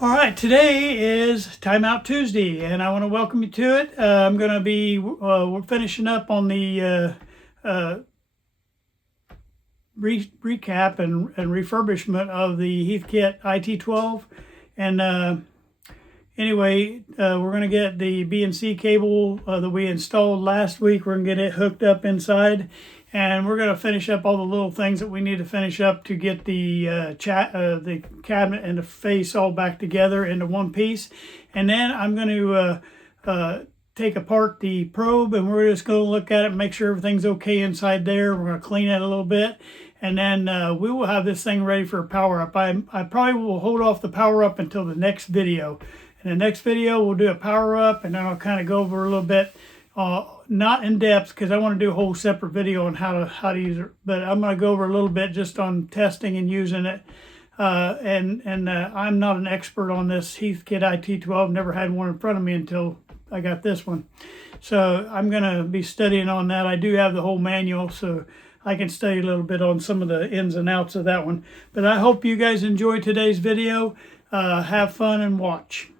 All right, today is Timeout Tuesday, and I want to welcome you to it. I'm going to be we're finishing up on the recap and refurbishment of the Heathkit IT-12, and anyway, we're going to get the BNC cable that we installed last week. We're going to get it hooked up inside, and we're going to finish up all the little things that we need to finish up to get the the cabinet and the face all back together into one piece. And then I'm going to take apart the probe, and we're just going to look at it and make sure everything's okay inside there. We're going to clean it a little bit, and then we will have this thing ready for a power up. I probably will hold off the power up until the next video. In the next video, we'll do a power up, and then I'll kind of go over a little bit, not in depth, because I want to do a whole separate video on how to use it. But I'm going to go over a little bit just on testing and using it. I'm not an expert on this Heathkit IT-12. Never had one in front of me until I got this one. So I'm going to be studying on that. I do have the whole manual, so I can study a little bit on some of the ins and outs of that one. But I hope you guys enjoy today's video. Have fun and watch.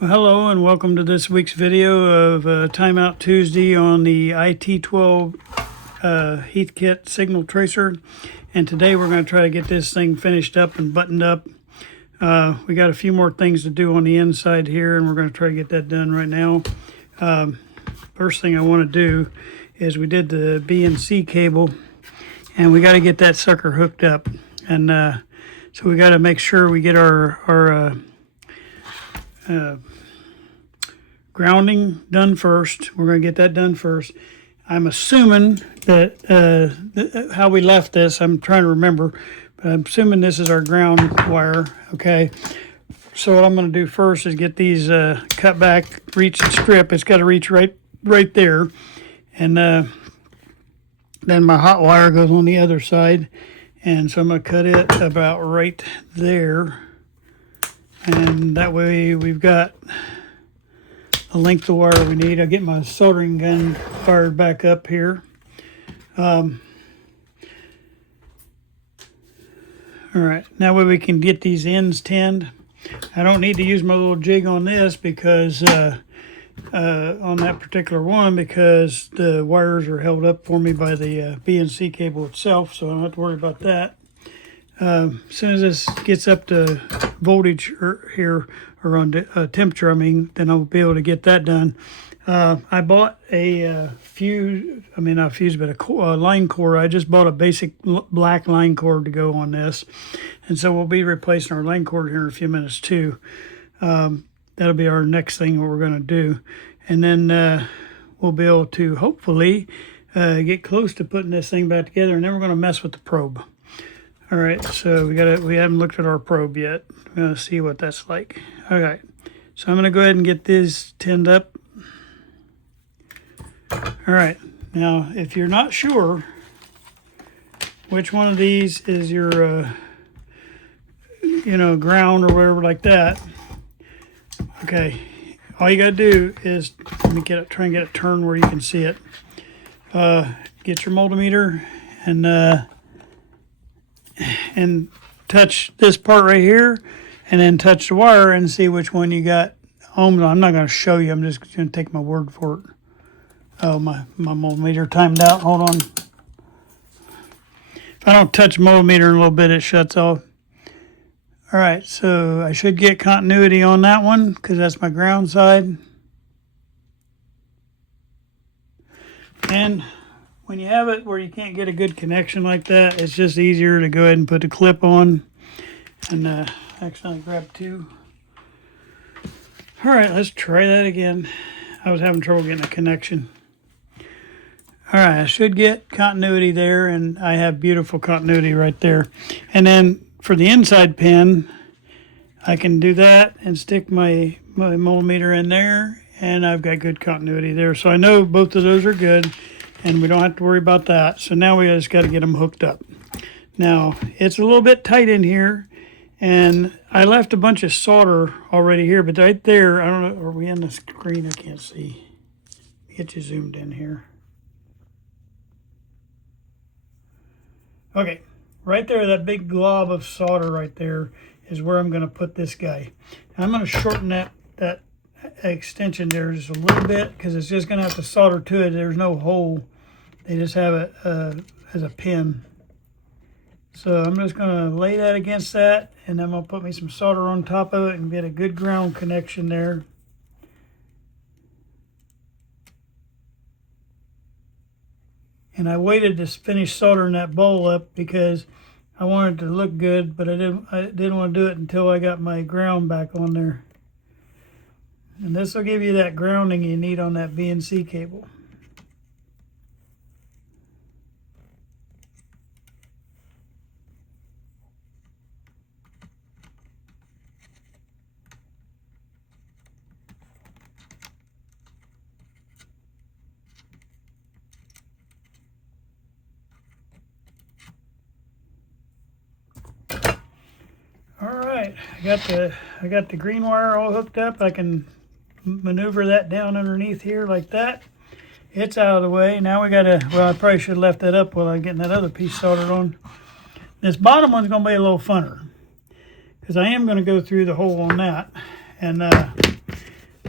Well, hello and welcome to this week's video of Timeout Tuesday on the IT-12 Heathkit signal tracer. And today we're going to try to get this thing finished up and buttoned up. We got a few more things to do on the inside here, and we're going to try to get that done right now. First thing I want to do is we did the BNC cable, and we got to get that sucker hooked up. And so we got to make sure we get our grounding done first. We're going to get that done first. I'm assuming that how we left this, I'm trying to remember, but I'm assuming this is our ground wire. Okay. So what I'm going to do first is get these cut back, reach the strip. It's got to reach right there. And then my hot wire goes on the other side. And so I'm going to cut it about right there. And that way we've got the length of wire we need. I'll get my soldering gun fired back up here. All right, now way we can get these ends tinned. I don't need to use my little jig on this because on that particular one, because the wires are held up for me by the BNC cable itself, so I don't have to worry about that. As soon as this gets up to voltage here, or on temperature, then I'll be able to get that done. I bought a line cord. I just bought a basic black line cord to go on this. And so we'll be replacing our line cord here in a few minutes too. That'll be our next thing what we're going to do. And then we'll be able to hopefully get close to putting this thing back together, and then we're going to mess with the probe. All right, so we haven't looked at our probe yet. We're going to see what that's like. All right, so I'm going to go ahead and get this tinned up. All right, now if you're not sure which one of these is your, ground or whatever like that, okay, all you got to do is, let me try and get it turned where you can see it. Get your multimeter and touch this part right here, and then touch the wire and see which one you got home. I'm not going to show you. I'm just going to take my word for it. Oh, my multimeter timed out. Hold on. If I don't touch multimeter in a little bit, it shuts off. All right, so I should get continuity on that one because that's my ground side. And when you have it where you can't get a good connection like that, it's just easier to go ahead and put the clip on. And accidentally grab two. All right, let's try that again. I was having trouble getting a connection. All right, I should get continuity there, and I have beautiful continuity right there. And then for the inside pin, I can do that and stick my multimeter in there, and I've got good continuity there. So I know both of those are good, and we don't have to worry about that. So now we just got to get them hooked up. Now, it's a little bit tight in here, and I left a bunch of solder already here, but right there, I don't know, are we in the screen? I can't see. Get you zoomed in here. Okay, right there, that big glob of solder right there is where I'm going to put this guy. I'm going to shorten that extension there just a little bit because it's just going to have to solder to it. There's no hole. They just have it as a pin. So I'm just going to lay that against that, and I'm going to put me some solder on top of it and get a good ground connection there. And I waited to finish soldering that bowl up because I wanted it to look good, but I didn't want to do it until I got my ground back on there. And this will give you that grounding you need on that BNC cable. All right, I got the green wire all hooked up. I can maneuver that down underneath here like that. It's out of the way. Now we gotta, well, I probably should have left that up while I'm getting that other piece soldered on. This bottom one's gonna be a little funner because I am gonna go through the hole on that. And I'm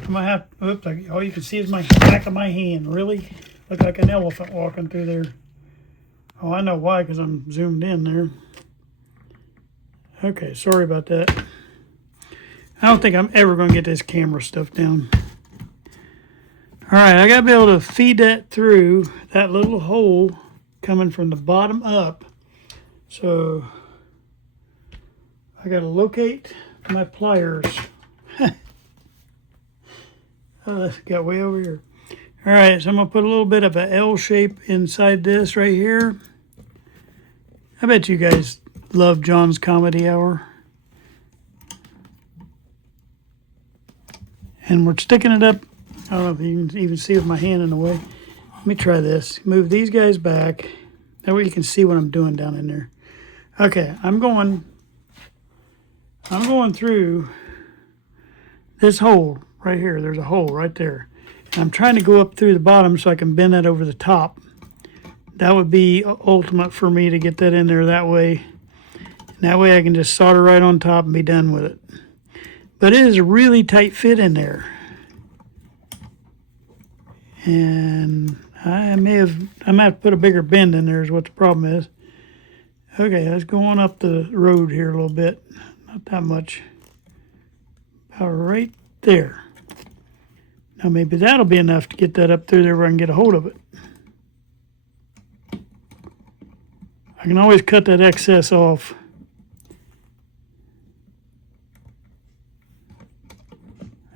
gonna have, oops, all you can see is my back of my hand. Really? Look like an elephant walking through there. Oh, I know why, because I'm zoomed in there. Okay, sorry about that. I don't think I'm ever going to get this camera stuff down. All right, I got to be able to feed that through that little hole coming from the bottom up. So I got to locate my pliers. Oh, that's got way over here. All right, so I'm going to put a little bit of an L shape inside this right here. I bet you guys love John's Comedy Hour. And we're sticking it up. I don't know if you can even see with my hand in the way. Let me try this. Move these guys back. That way you can see what I'm doing down in there. Okay, I'm going through this hole right here. There's a hole right there. And I'm trying to go up through the bottom so I can bend that over the top. That would be ultimate for me to get that in there that way. And that way I can just solder right on top and be done with it. But it is a really tight fit in there. And I might have to put a bigger bend in there is what the problem is. Okay, let's go on up the road here a little bit. Not that much. About right there. Now maybe that'll be enough to get that up through there where I can get a hold of it. I can always cut that excess off.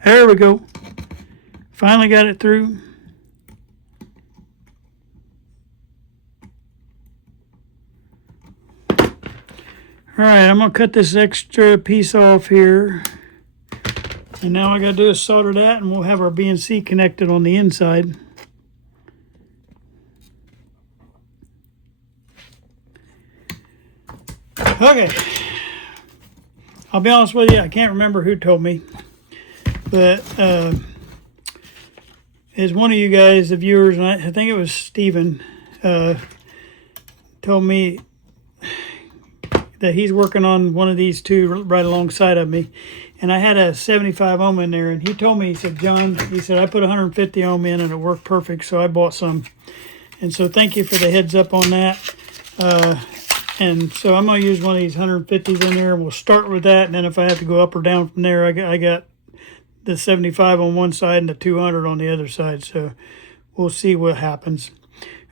There we go. Finally got it through. All right, I'm gonna cut this extra piece off here. And now I gotta do is solder that and we'll have our BNC connected on the inside. Okay. I'll be honest with you, I can't remember who told me. But as one of you guys, the viewers, and I think it was Steven, told me that he's working on one of these two right alongside of me. And I had a 75 ohm in there, and he told me, he said, John, he said, I put 150 ohm in and it worked perfect, so I bought some. And so thank you for the heads up on that. And so I'm going to use one of these 150s in there, and we'll start with that. And then if I have to go up or down from there, I got the 75 on one side and the 200 on the other side. So we'll see what happens.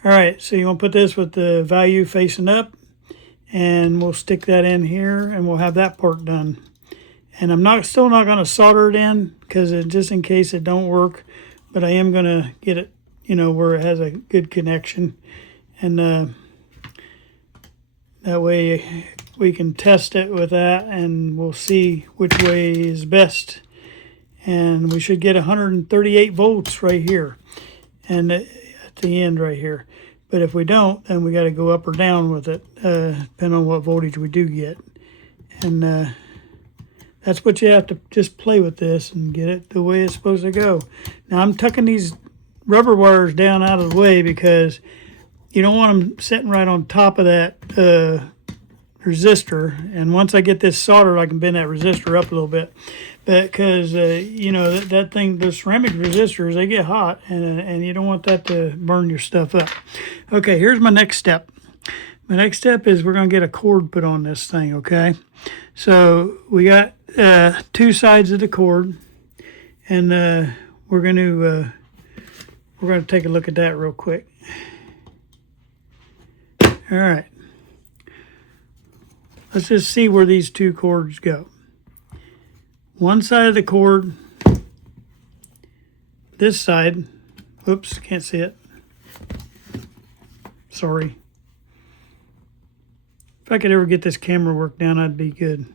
All right, so you want to put this with the value facing up, and we'll stick that in here, and we'll have that part done. And I'm still not going to solder it in because just in case it don't work, but I am going to get it, where it has a good connection. And that way we can test it with that, and we'll see which way is best. And we should get 138 volts right here and at the end right here. But if we don't, then we got to go up or down with it, depending on what voltage we do get. And that's what you have to just play with this and get it the way it's supposed to go. Now I'm tucking these rubber wires down out of the way because you don't want them sitting right on top of that resistor, and once I get this soldered, I can bend that resistor up a little bit. Because you know that thing, the ceramic resistors, they get hot, and you don't want that to burn your stuff up. Okay, here's my next step. My next step is we're going to get a cord put on this thing. Okay, so we got 2 sides of the cord, and we're going to take a look at that real quick. All right, let's just see where these 2 cords go. One side of the cord, this side, oops, can't see it. Sorry. If I could ever get this camera work down, I'd be good.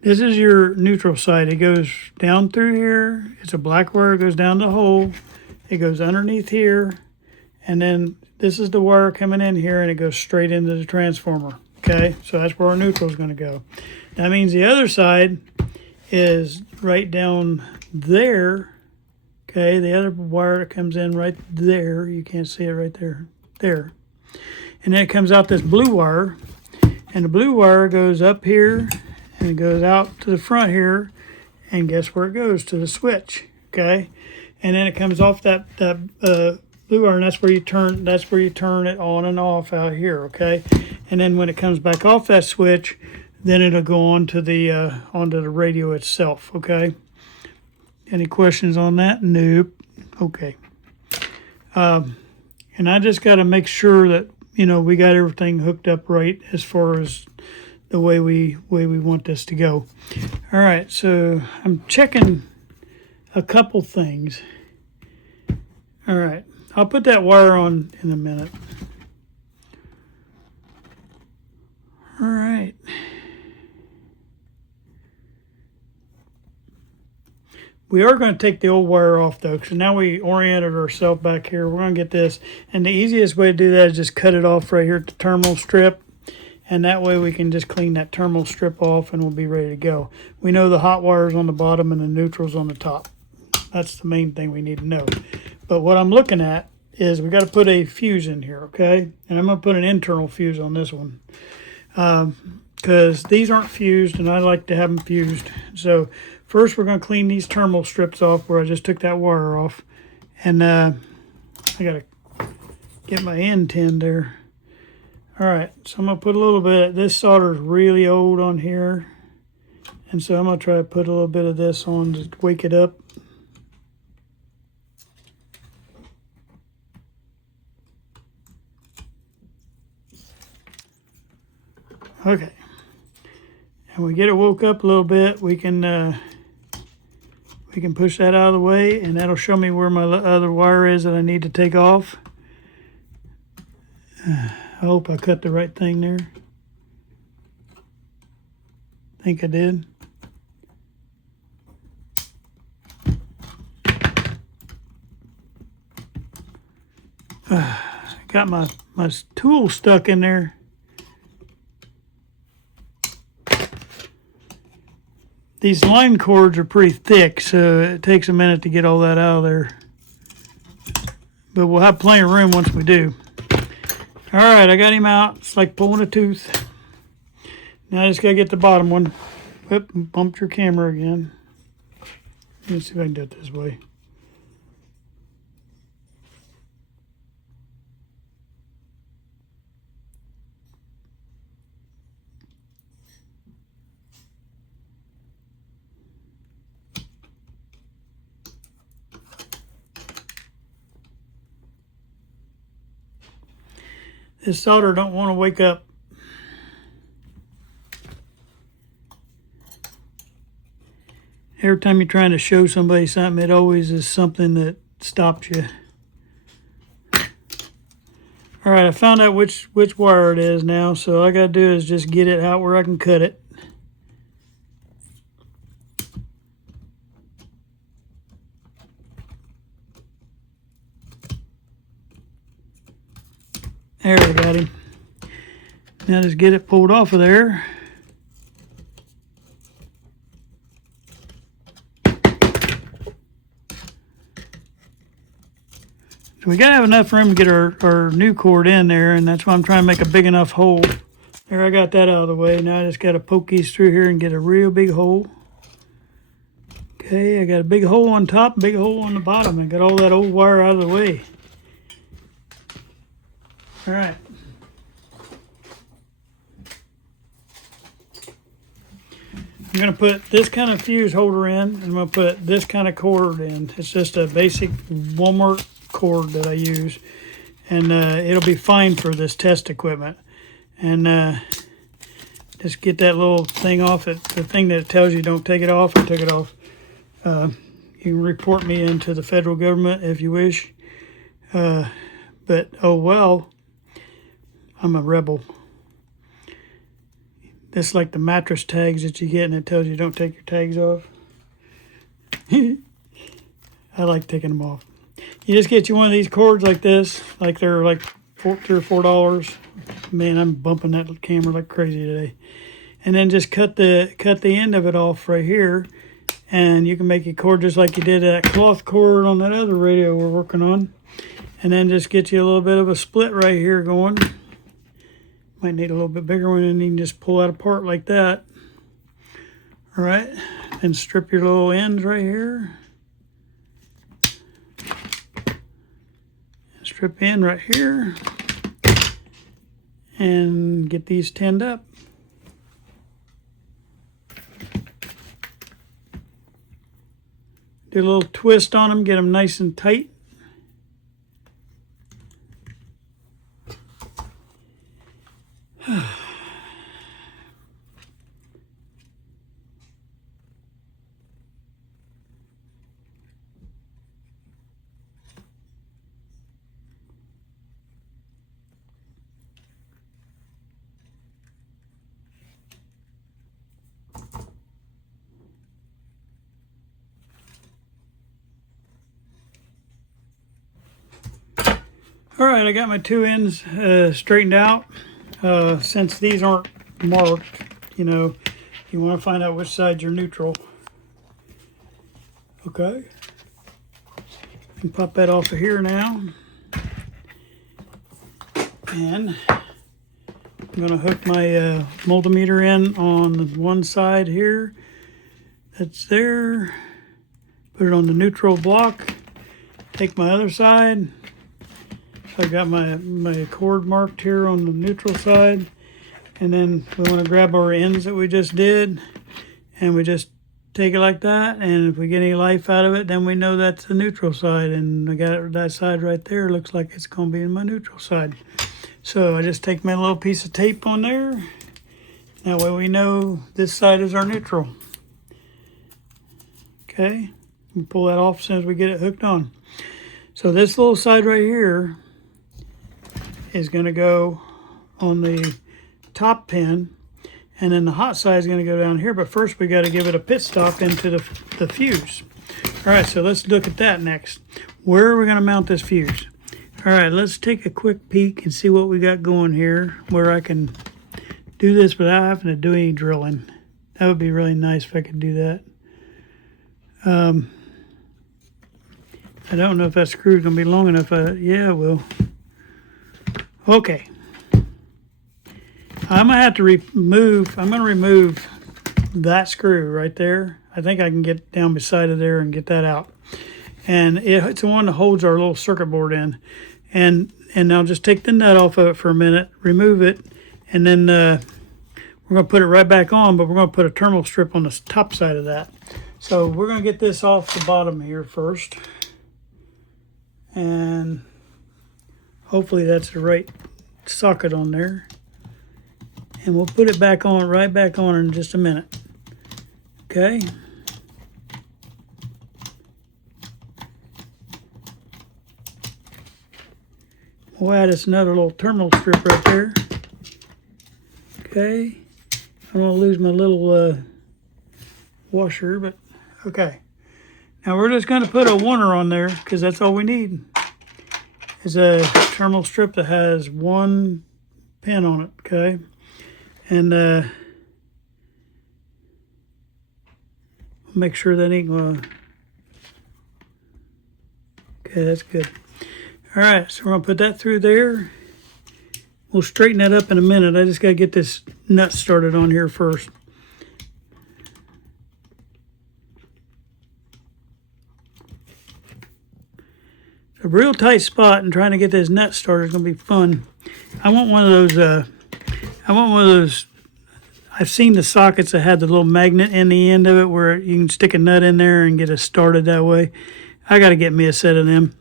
This is your neutral side. It goes down through here. It's a black wire. It goes down the hole. It goes underneath here. And then this is the wire coming in here, and it goes straight into the transformer. Okay, so that's where our neutral is going to go. That means the other side is right down there. Okay, the other wire that comes in right there, you can't see it right there, and then it comes out this blue wire, and the blue wire goes up here and it goes out to the front here, and guess where it goes? To the switch. Okay, and then it comes off that blue wire, and that's where you turn it on and off out here. Okay, and then when it comes back off that switch, then it'll go onto the radio itself. Okay. Any questions on that? Nope. Okay. And I just got to make sure that we got everything hooked up right as far as the way we want this to go. All right. So I'm checking a couple things. All right. I'll put that wire on in a minute. All right. We are going to take the old wire off though, because now we oriented ourselves back here. We're going to get this, and the easiest way to do that is just cut it off right here at the terminal strip, and that way we can just clean that terminal strip off and we'll be ready to go. We know the hot wire's on the bottom and the neutral's on the top. That's the main thing we need to know. But what I'm looking at is we got to put a fuse in here, okay? And I'm going to put an internal fuse on this one. Because these aren't fused, and I like to have them fused. So first we're going to clean these terminal strips off where I just took that wire off. And I got to get my end tinned there. All right, so I'm going to put a little bit. This solder is really old on here. And so I'm going to try to put a little bit of this on to wake it up. Okay. And we get it woke up a little bit, we can push that out of the way, and that'll show me where my other wire is that I need to take off. I hope I cut the right thing there. I think I did. Got my tool stuck in there. These line cords are pretty thick, so it takes a minute to get all that out of there. But we'll have plenty of room once we do. All right, I got him out. It's like pulling a tooth. Now I just got to get the bottom one. Whoop, bumped your camera again. Let's see if I can do it this way. This solder don't want to wake up. Every time you're trying to show somebody something, it always is something that stops you. All right, I found out which wire it is now, so all I got to do is just get it out where I can cut it. There, we got him. Now just get it pulled off of there. So we got to have enough room to get our new cord in there, and that's why I'm trying to make a big enough hole There, I got that out of the way. Now I just got to poke these through here and get a real big hole. Okay, I got a big hole on top, big hole on the bottom, and got all that old wire out of the way. All right. I'm going to put this kind of fuse holder in, and I'm going to put this kind of cord in. It's just a basic Walmart cord that I use, and it'll be fine for this test equipment. And just get that little thing off it, the thing that tells you don't take it off. I took it off. You can report me into the federal government if you wish, but oh well, I'm a rebel. It's like the mattress tags that you get, and it tells you don't take your tags off. I like taking them off. You just get you one of these cords like this, like they're like $3 or $4. Man, I'm bumping that camera like crazy today. And then just cut the end of it off right here, and you can make a cord just like you did that cloth cord on that other radio we're working on. And then just get you a little bit of a split right here going. Might need a little bit bigger one, and you can just pull that apart like that. All right, and strip your little ends right here. Strip in right here. And get these tinned up. Do a little twist on them, get them nice and tight. All right, I got my two ends straightened out. Since these aren't marked, you know, you want to find out which side you're neutral. Okay. I can pop that off of here now. And I'm going to hook my multimeter in on one side here. That's there. Put it on the neutral block. Take my other side. I got my cord marked here on the neutral side, and then we want to grab our ends that we just did, and we just take it like that, and if we get any life out of it, then we know that's the neutral side, and I got it, that side right there looks like it's going to be in my neutral side. So I just take my little piece of tape on there. That way we know this side is our neutral. Okay, we pull that off as soon as we get it hooked on. So this little side right here is going to go on the top pin, and then the hot side is going to go down here, but first we got to give it a pit stop into the fuse. All right, so let's look at that next. Where are we going to mount this fuse? All right, let's take a quick peek and see what we got going here, where I can do this without having to do any drilling. That would be really nice if I could do that. I don't know if that screw is going to be long enough. Yeah, it will. Okay. I'm going to remove that screw right there. I think I can get down beside of there and get that out. And it's the one that holds our little circuit board in. And I'll just take the nut off of it for a minute, remove it, and then we're going to put it right back on, but we're going to put a terminal strip on the top side of that. So we're going to get this off the bottom here first. And hopefully that's the right socket on there. And we'll put it back on, right back on in just a minute. Okay. We'll add us another little terminal strip right there. Okay. I'm going to lose my little washer, but okay. Now we're just going to put a oneer on there because that's all we need. Is a terminal strip that has one pin on it, okay? And make sure that ain't going to... Okay, that's good. All right, so we're going to put that through there. We'll straighten that up in a minute. I just got to get this nut started on here first. A real tight spot, and trying to get this nut started is going to be fun. I want one of those, I've seen the sockets that had the little magnet in the end of it where you can stick a nut in there and get it started that way. I got to get me a set of them.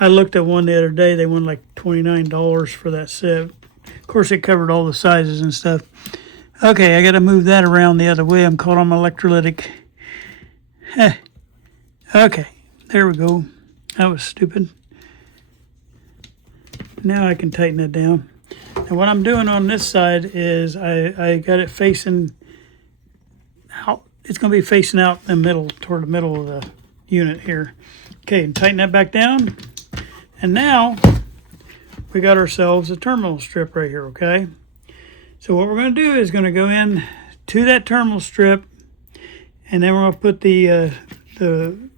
I looked at one the other day. They went like $29 for that set. Of course, it covered all the sizes and stuff. Okay, I got to move that around the other way. I'm caught on my electrolytic. Okay, there we go. That was stupid. Now I can tighten it down. And what I'm doing on this side is I got it facing out. It's going to be facing out in the middle, toward the middle of the unit here. Okay, and tighten that back down. And now we got ourselves a terminal strip right here, okay? So what we're going to do is going to go in to that terminal strip, and then we're going to put the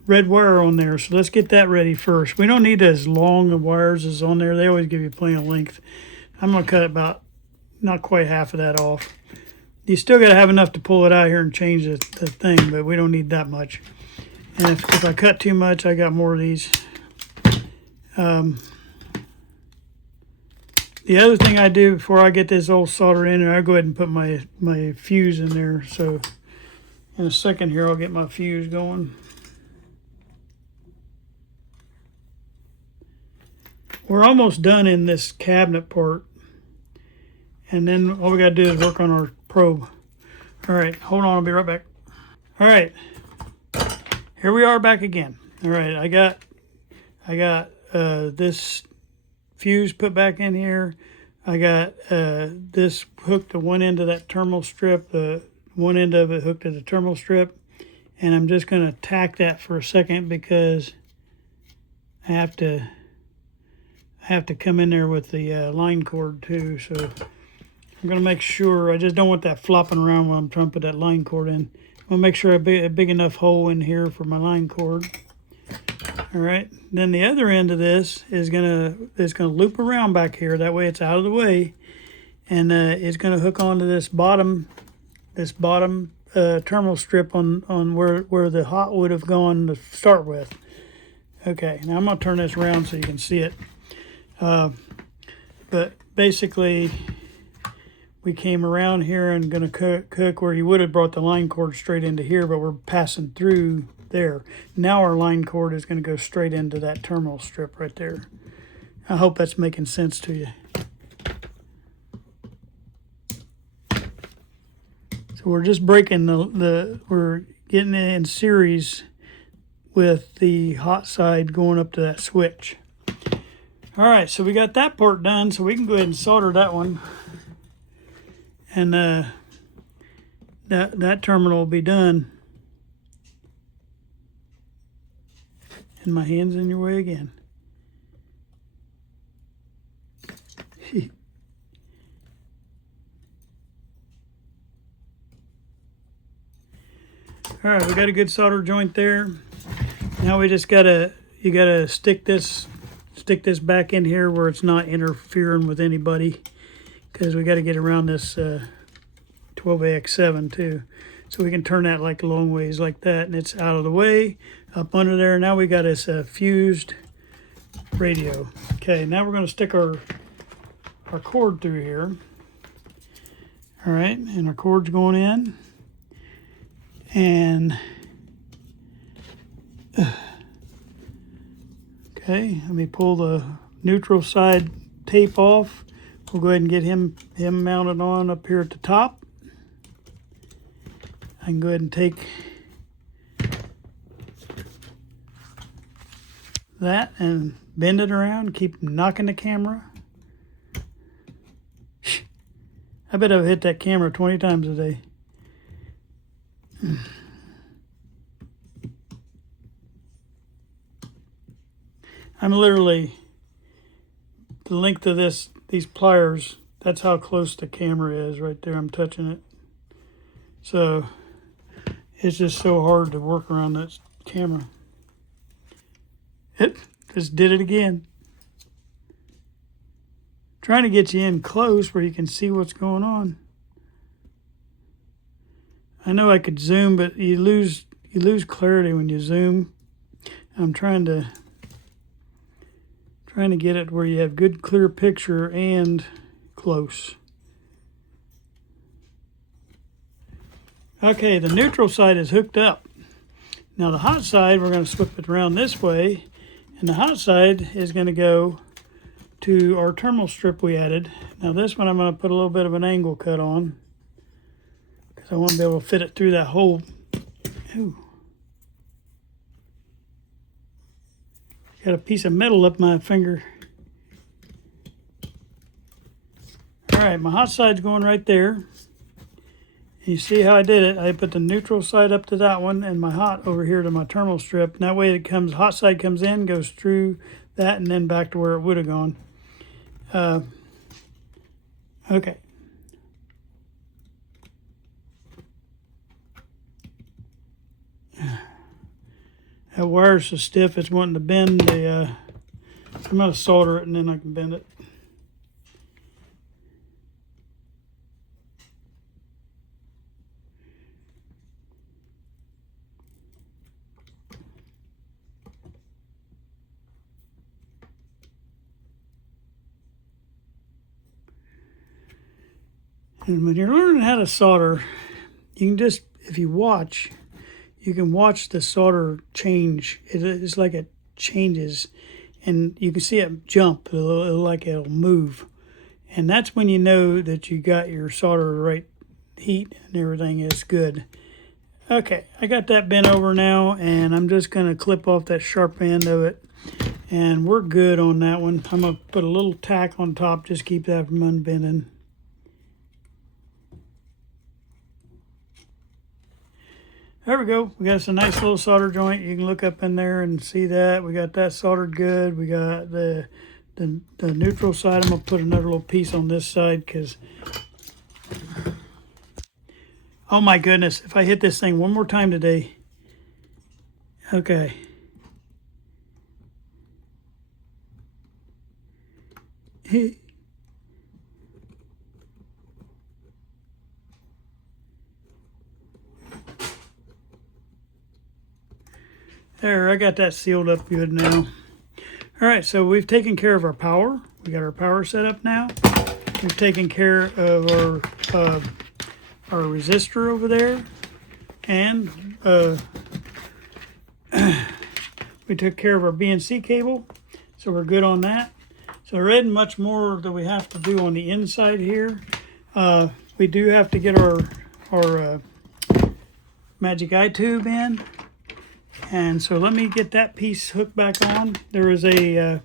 red wire on there. So let's get that ready first. We don't need as long of wires as on there. They always give you plenty of length. I'm going to cut about not quite half of that off. You still got to have enough to pull it out here and change the thing, but we don't need that much. And if I cut too much, I got more of these. The other thing I do before I get this old solder in there, I go ahead and put my fuse in there. So in a second here, I'll get my fuse going. We're almost done in this cabinet part. And then all we got to do is work on our probe. All right, hold on, I'll be right back. All right, here we are back again. All right, I got this fuse put back in here. I got this hooked to one end of that terminal strip, the one end of it hooked to the terminal strip, and I'm just going to tack that for a second because I have to come in there with the line cord too. So I'm going to make sure, I just don't want that flopping around when I'm trying to put that line cord in. I'm going to make sure I have a big enough hole in here for my line cord. All right, then the other end of this is gonna loop around back here. That way it's out of the way, and it's gonna hook onto this bottom terminal strip on where the hot would have gone to start with. Okay, now I'm gonna turn this around so you can see it. But basically, we came around here and gonna cook where you would have brought the line cord straight into here, but we're passing through there. Now our line cord is going to go straight into that terminal strip right there. I hope that's making sense to you. So we're just breaking we're getting it in series with the hot side going up to that switch. All right, so we got that part done, so we can go ahead and solder that one. And that terminal will be done. And my hand's in your way again. All right, we got a good solder joint there. Now we just you gotta stick this back in here where it's not interfering with anybody, because we got to get around this 12AX7 too. So we can turn that like a long ways like that, and it's out of the way. Up under there, now we got this fused radio. Okay, now we're going to stick our cord through here. All right, and our cord's going in. And okay, let me pull the neutral side tape off. We'll go ahead and get him mounted on up here at the top. I can go ahead and take that and bend it around, keep knocking the camera. I bet I've hit that camera 20 times a day. I'm literally, the length of these pliers, that's how close the camera is right there. I'm touching it. So it's just so hard to work around that camera. It just did it again. Trying to get you in close where you can see what's going on. I know I could zoom, but you lose clarity when you zoom. I'm trying to get it where you have good clear picture and close. Okay, the neutral side is hooked up. Now the hot side, we're going to swip it around this way, and the hot side is going to go to our terminal strip we added. Now this one I'm going to put a little bit of an angle cut on because I want to be able to fit it through that hole. Ooh. Got a piece of metal up my finger. All right, my hot side's going right there. You see how I did it? I put the neutral side up to that one and my hot over here to my terminal strip. And that way it comes, hot side comes in, goes through that, and then back to where it would have gone. Okay. That wire's so stiff it's wanting to bend the, I'm going to solder it and then I can bend it. And when you're learning how to solder, you can just, if you watch, you can watch the solder change. It's like it changes, and you can see it jump. It'll move, and that's when you know that you got your solder right heat and everything is good. Okay, I got that bent over now, and I'm just going to clip off that sharp end of it, and we're good on that one. I'm going to put a little tack on top, just keep that from unbending. There we go. We got us a nice little solder joint. You can look up in there and see that. We got that soldered good. We got the neutral side. I'm going to put another little piece on this side because, oh my goodness, if I hit this thing one more time today. Okay. There, I got that sealed up good now. All right, so we've taken care of our power. We got our power set up now. We've taken care of our resistor over there. And we took care of our BNC cable. So we're good on that. So there isn't much more that we have to do on the inside here. We do have to get our magic eye tube in. And so let me get that piece hooked back on. There's a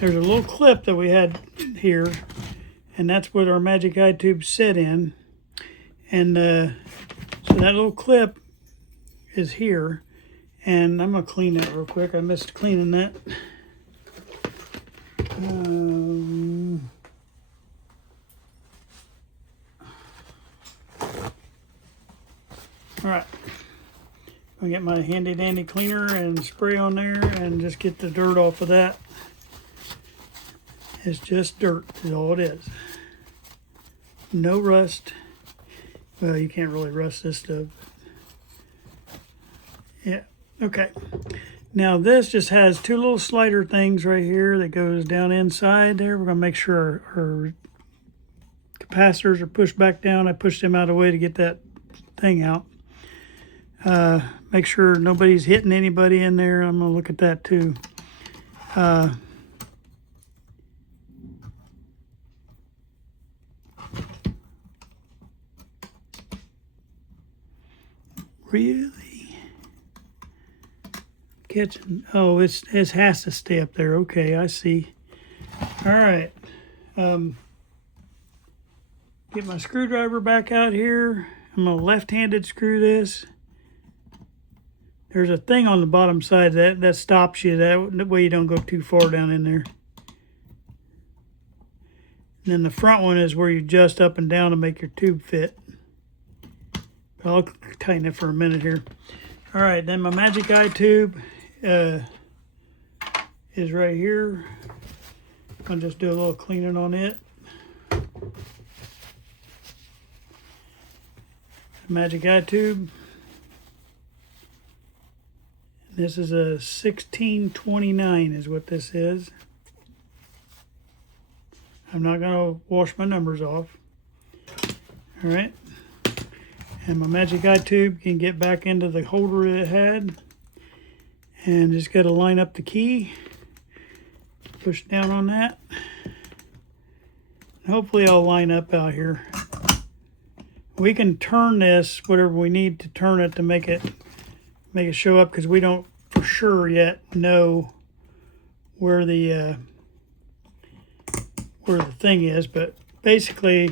little clip that we had here, and that's what our magic eye tube set in. And so that little clip is here, and I'm gonna clean that real quick. I missed cleaning that. All right. I'll get my handy dandy cleaner and spray on there and just get the dirt off of that. It's just dirt is all it is. No rust. Well, you can't really rust this stuff. Yeah, okay. Now this just has two little slider things right here that goes down inside there. We're gonna make sure our capacitors are pushed back down. I pushed them out of the way to get that thing out. Make sure nobody's hitting anybody in there. I'm going to look at that too. Really? Catching. Oh, it has to stay up there. Okay, I see. All right. Get my screwdriver back out here. I'm going to left-handed screw this. There's a thing on the bottom side that stops you. That way you don't go too far down in there. And then the front one is where you adjust up and down to make your tube fit. But I'll tighten it for a minute here. All right, then my magic eye tube is right here. I'll just do a little cleaning on it. Magic eye tube. This is a 1629 is what this is. I'm not going to wash my numbers off. All right. And my magic eye tube can get back into the holder it had. And just got to line up the key. Push down on that. And hopefully I'll line up out here. We can turn this, whatever we need to turn it to make it show up, because we don't for sure yet know where the thing is. But basically,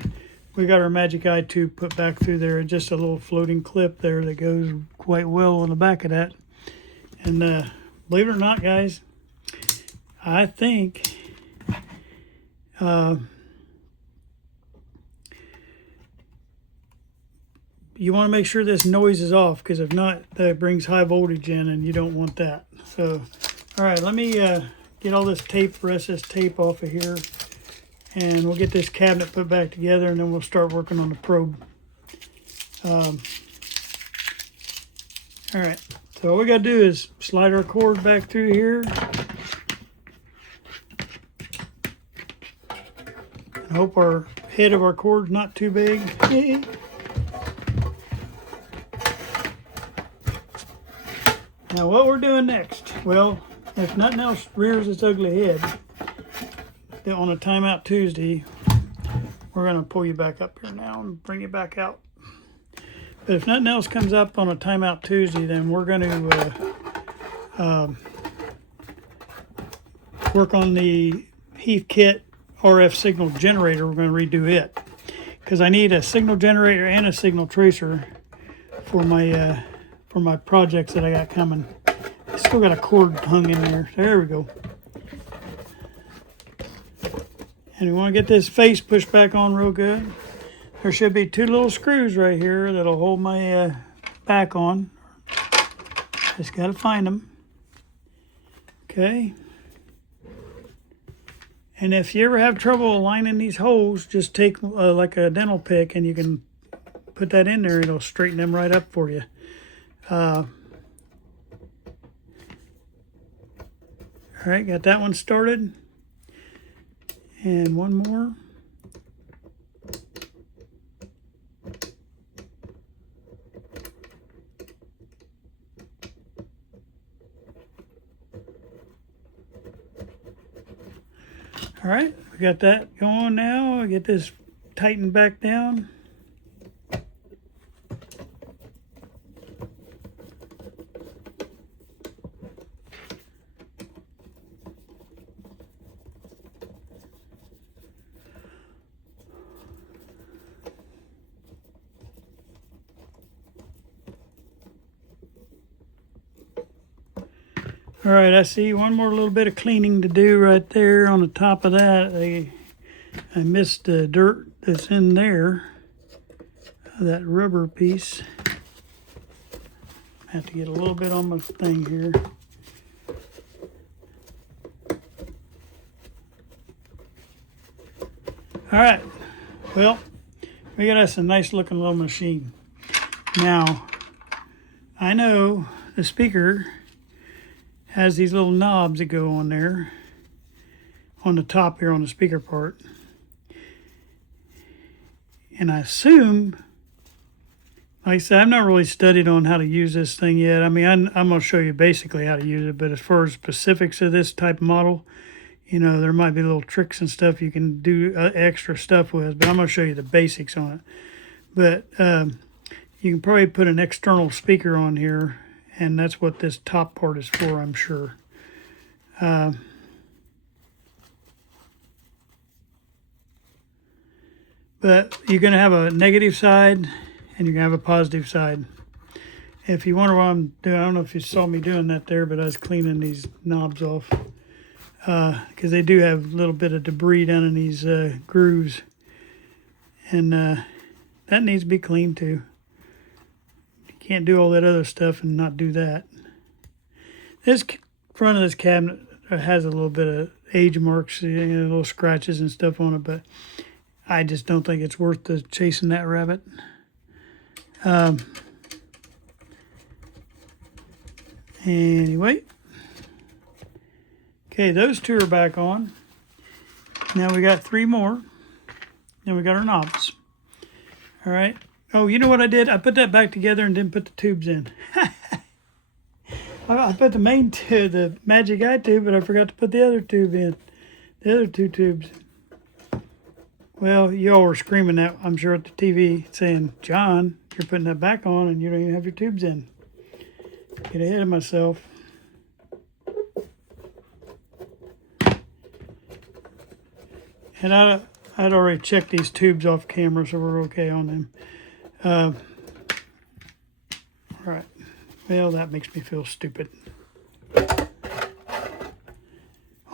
we got our magic eye tube put back through there. Just a little floating clip there that goes quite well on the back of that. And believe it or not, guys, I think you want to make sure this noise is off, because if not, that brings high voltage in, and you don't want that. So, all right, let me get all this tape, rest this tape off of here, and we'll get this cabinet put back together, and then we'll start working on the probe. All right, so all we got to do is slide our cord back through here. And hope our head of our cord's not too big. Now what we're doing next, well, if nothing else rears its ugly head, on a Timeout Tuesday, we're going to pull you back up here now and bring you back out. But if nothing else comes up on a Timeout Tuesday, then we're going to work on the Heathkit RF signal generator. We're going to redo it, because I need a signal generator and a signal tracer for my projects that I got coming. I still got a cord hung in there. There we go. And we want to get this face pushed back on real good. There should be two little screws right here that'll hold my back on. Just got to find them. Okay. And if you ever have trouble aligning these holes, just take like a dental pick, and you can put that in there. It'll straighten them right up for you. All right, got that one started. And one more. All right, we got that going now. I get this tightened back down. All right, I see one more little bit of cleaning to do right there on the top of that. I missed the dirt that's in there, that rubber piece. I have to get a little bit on my thing here. All right, well, we got us a nice looking little machine. Now, I know the speaker has these little knobs that go on there on the top here on the speaker part. And I assume, like I said, I've not really studied on how to use this thing yet. I mean, I'm going to show you basically how to use it, but as far as specifics of this type of model, you know, there might be little tricks and stuff you can do extra stuff with, but I'm going to show you the basics on it. But you can probably put an external speaker on here, and that's what this top part is for, I'm sure. But you're going to have a negative side, and you're going to have a positive side. If you wonder what I'm doing, I don't know if you saw me doing that there, but I was cleaning these knobs off. Because they do have a little bit of debris down in these grooves. And that needs to be cleaned too. Can't do all that other stuff and not do that. This front of this cabinet has a little bit of age marks, little scratches and stuff on it, but I just don't think it's worth the chasing that rabbit. Anyway, okay, those two are back on. Now we got 3 more. Then we got our knobs. All right. Oh, you know what I did? I put that back together and didn't put the tubes in. I put the main tube, the Magic Eye tube, but I forgot to put the other tube in. The other 2 tubes. Well, y'all were screaming that, I'm sure, at the TV, saying, John, you're putting that back on and you don't even have your tubes in. Get ahead of myself. And I'd already checked these tubes off camera, so we're okay on them. All right. Well, that makes me feel stupid.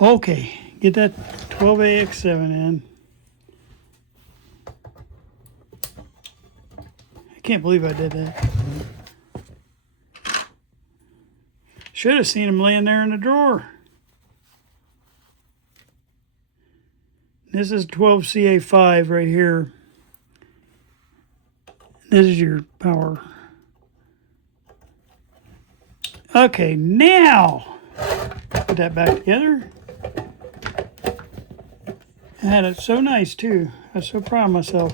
Okay, get that 12AX7 in. I can't believe I did that. Should have seen him laying there in the drawer. This is 12CA5 right here. This is your power. Okay, now put that back together. I had it so nice too. I was so proud of myself.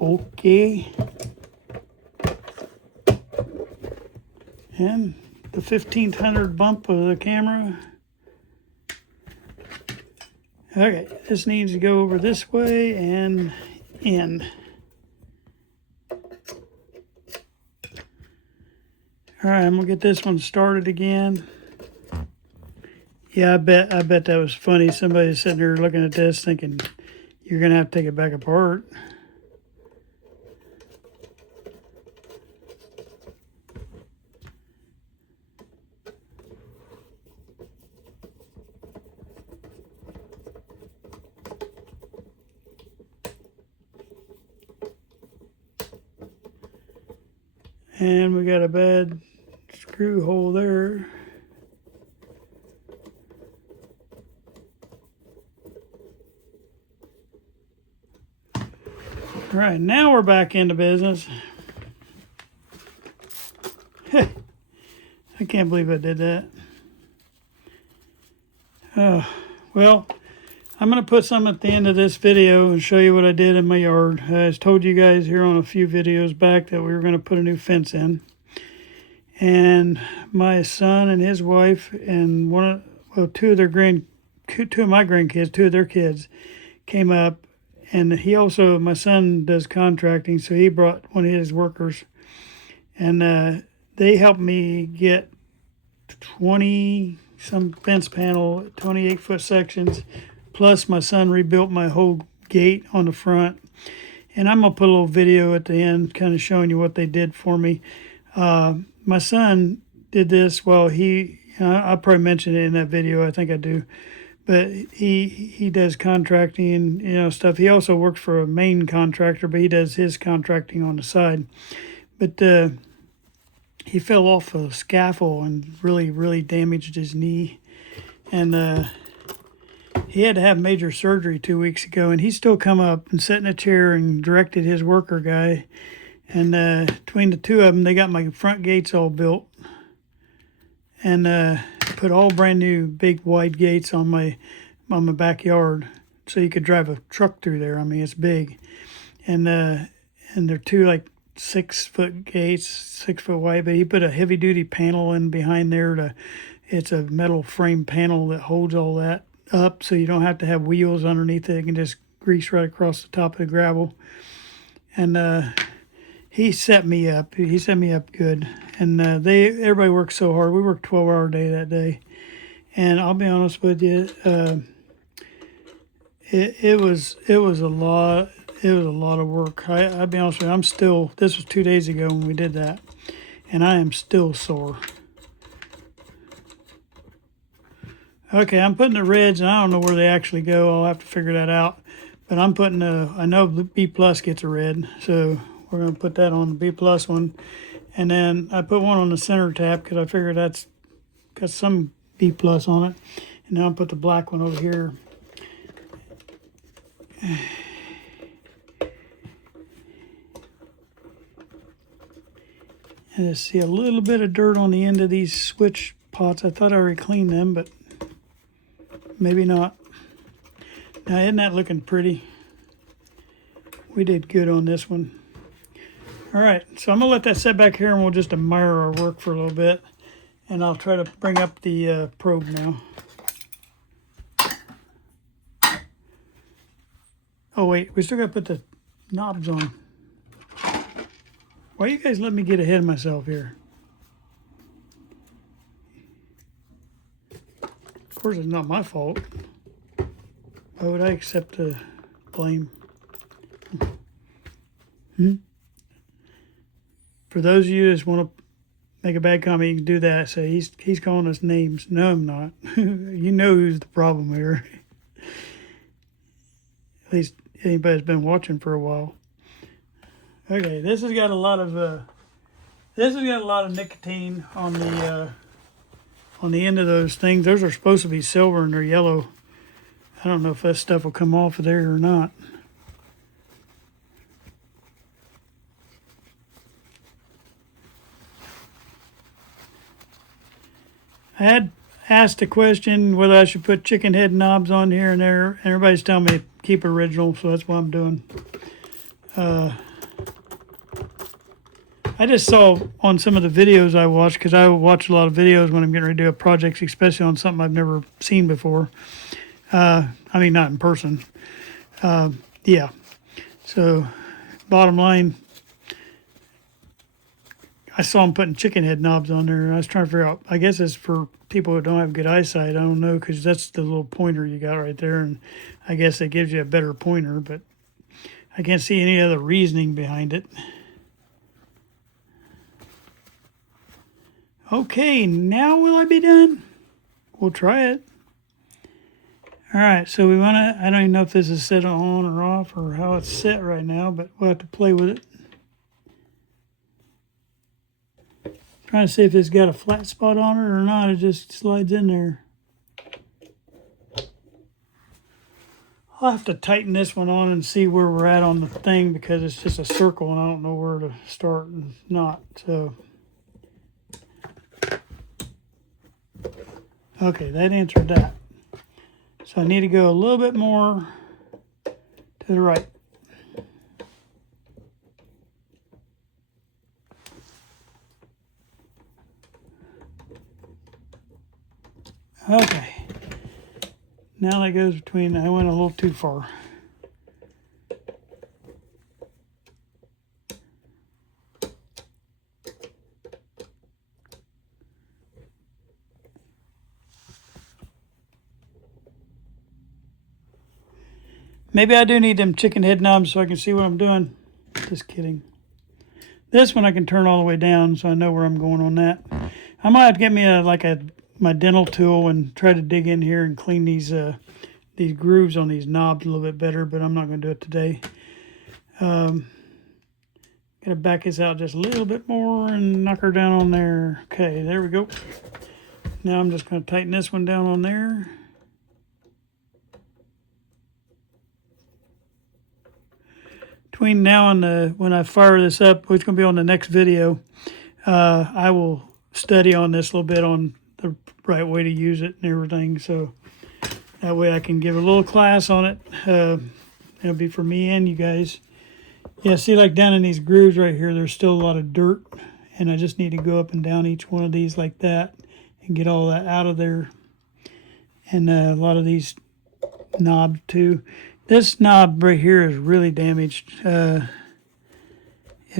Okay. And the 1500 bump of the camera. Okay, this needs to go over this way and in. All right, I'm gonna get this one started again. Yeah, I bet that was funny. Somebody's sitting there looking at this thinking, you're gonna have to take it back apart. And we got a bad screw hole there. All right, now we're back into business. I can't believe I did that. Well, I'm going to put some at the end of this video and show you what I did in my yard. I told you guys here on a few videos back that we were going to put a new fence in. And my son and his wife and two of my grandkids, 2 of their kids came up. And my son does contracting, so he brought one of his workers. And they helped me get 20-some fence panel, 28-foot sections. Plus, my son rebuilt my whole gate on the front. And I'm going to put a little video at the end kind of showing you what they did for me. My son did this while I'll probably mention it in that video, I think I do. But he does contracting and, stuff. He also works for a main contractor, but he does his contracting on the side. But he fell off a scaffold and really, really damaged his knee. And he had to have major surgery 2 weeks ago, and he still come up and sat in a chair and directed his worker guy. And between the 2 of them, they got my front gates all built and put all brand new big wide gates on my backyard, so you could drive a truck through there. I mean, it's big, and they're 2 like 6-foot gates, 6 foot wide. But he put a heavy duty panel in behind there. It's a metal frame panel that holds all that up, so you don't have to have wheels underneath it. You can just grease right across the top of the gravel. And he set me up. He set me up good. And everybody worked so hard. We worked 12-hour day that day. And I'll be honest with you, it was a lot. It was a lot of work. I'll be honest with you. This was 2 days ago when we did that, and I am still sore. Okay, I'm putting the reds, and I don't know where they actually go. I'll have to figure that out. But I'm putting I know B plus gets a red, so we're going to put that on the B plus one. And then I put one on the center tap because I figured that's got some B plus on it. And now I put the black one over here. And I see a little bit of dirt on the end of these switch pots. I thought I already cleaned them, but maybe not. Now, isn't that looking pretty? We did good on this one. All right, so I'm gonna let that set back here and we'll just admire our work for a little bit. And I'll try to bring up the probe now. Oh wait, we still gotta put the knobs on. Why you guys let me get ahead of myself here? Of course, it's not my fault. Why would I accept the blame? For those of you that just want to make a bad comment, you can do that. Say he's calling us names. No, I'm not. You know who's the problem here. At least anybody that's been watching for a while. Okay, this has got a lot of nicotine on the end of those things. Those are supposed to be silver and they're yellow. I don't know if that stuff will come off of there or not. I had asked a question whether I should put chicken head knobs on here and there. Everybody's telling me to keep it original, so that's what I'm doing. I just saw on some of the videos I watched, because I watch a lot of videos when I'm getting ready to do a project, especially on something I've never seen before. I mean, not in person. Yeah. So, bottom line, I saw them putting chicken head knobs on there, and I was trying to figure out, I guess it's for people who don't have good eyesight. I don't know, because that's the little pointer you got right there, and I guess it gives you a better pointer, but I can't see any other reasoning behind it. Okay, now will I be done? We'll try it. All right, so we want to, I don't even know if this is set on or off or how it's set right now, but we'll have to play with it. Trying to see if it's got a flat spot on it or not. It just slides in there. I'll have to tighten this one on and see where we're at on the thing because it's just a circle and I don't know where to start and not. So, okay, that answered that. So I need to go a little bit more to the right. Okay. Now that goes between, I went a little too far. Maybe I do need them chicken head knobs so I can see what I'm doing. Just kidding. This one I can turn all the way down so I know where I'm going on that. I might have to get me my dental tool and try to dig in here and clean these grooves on these knobs a little bit better, but I'm not going to do it today. Got to back this out just a little bit more and knock her down on there. Okay, there we go. Now I'm just going to tighten this one down on there. Between now and when I fire this up, which is going to be on the next video, I will study on this a little bit on the right way to use it and everything. So that way I can give a little class on it. It'll be for me and you guys. Yeah, see, like down in these grooves right here, there's still a lot of dirt, and I just need to go up and down each one of these like that and get all that out of there. And a lot of these knobs too. This knob right here is really damaged. It's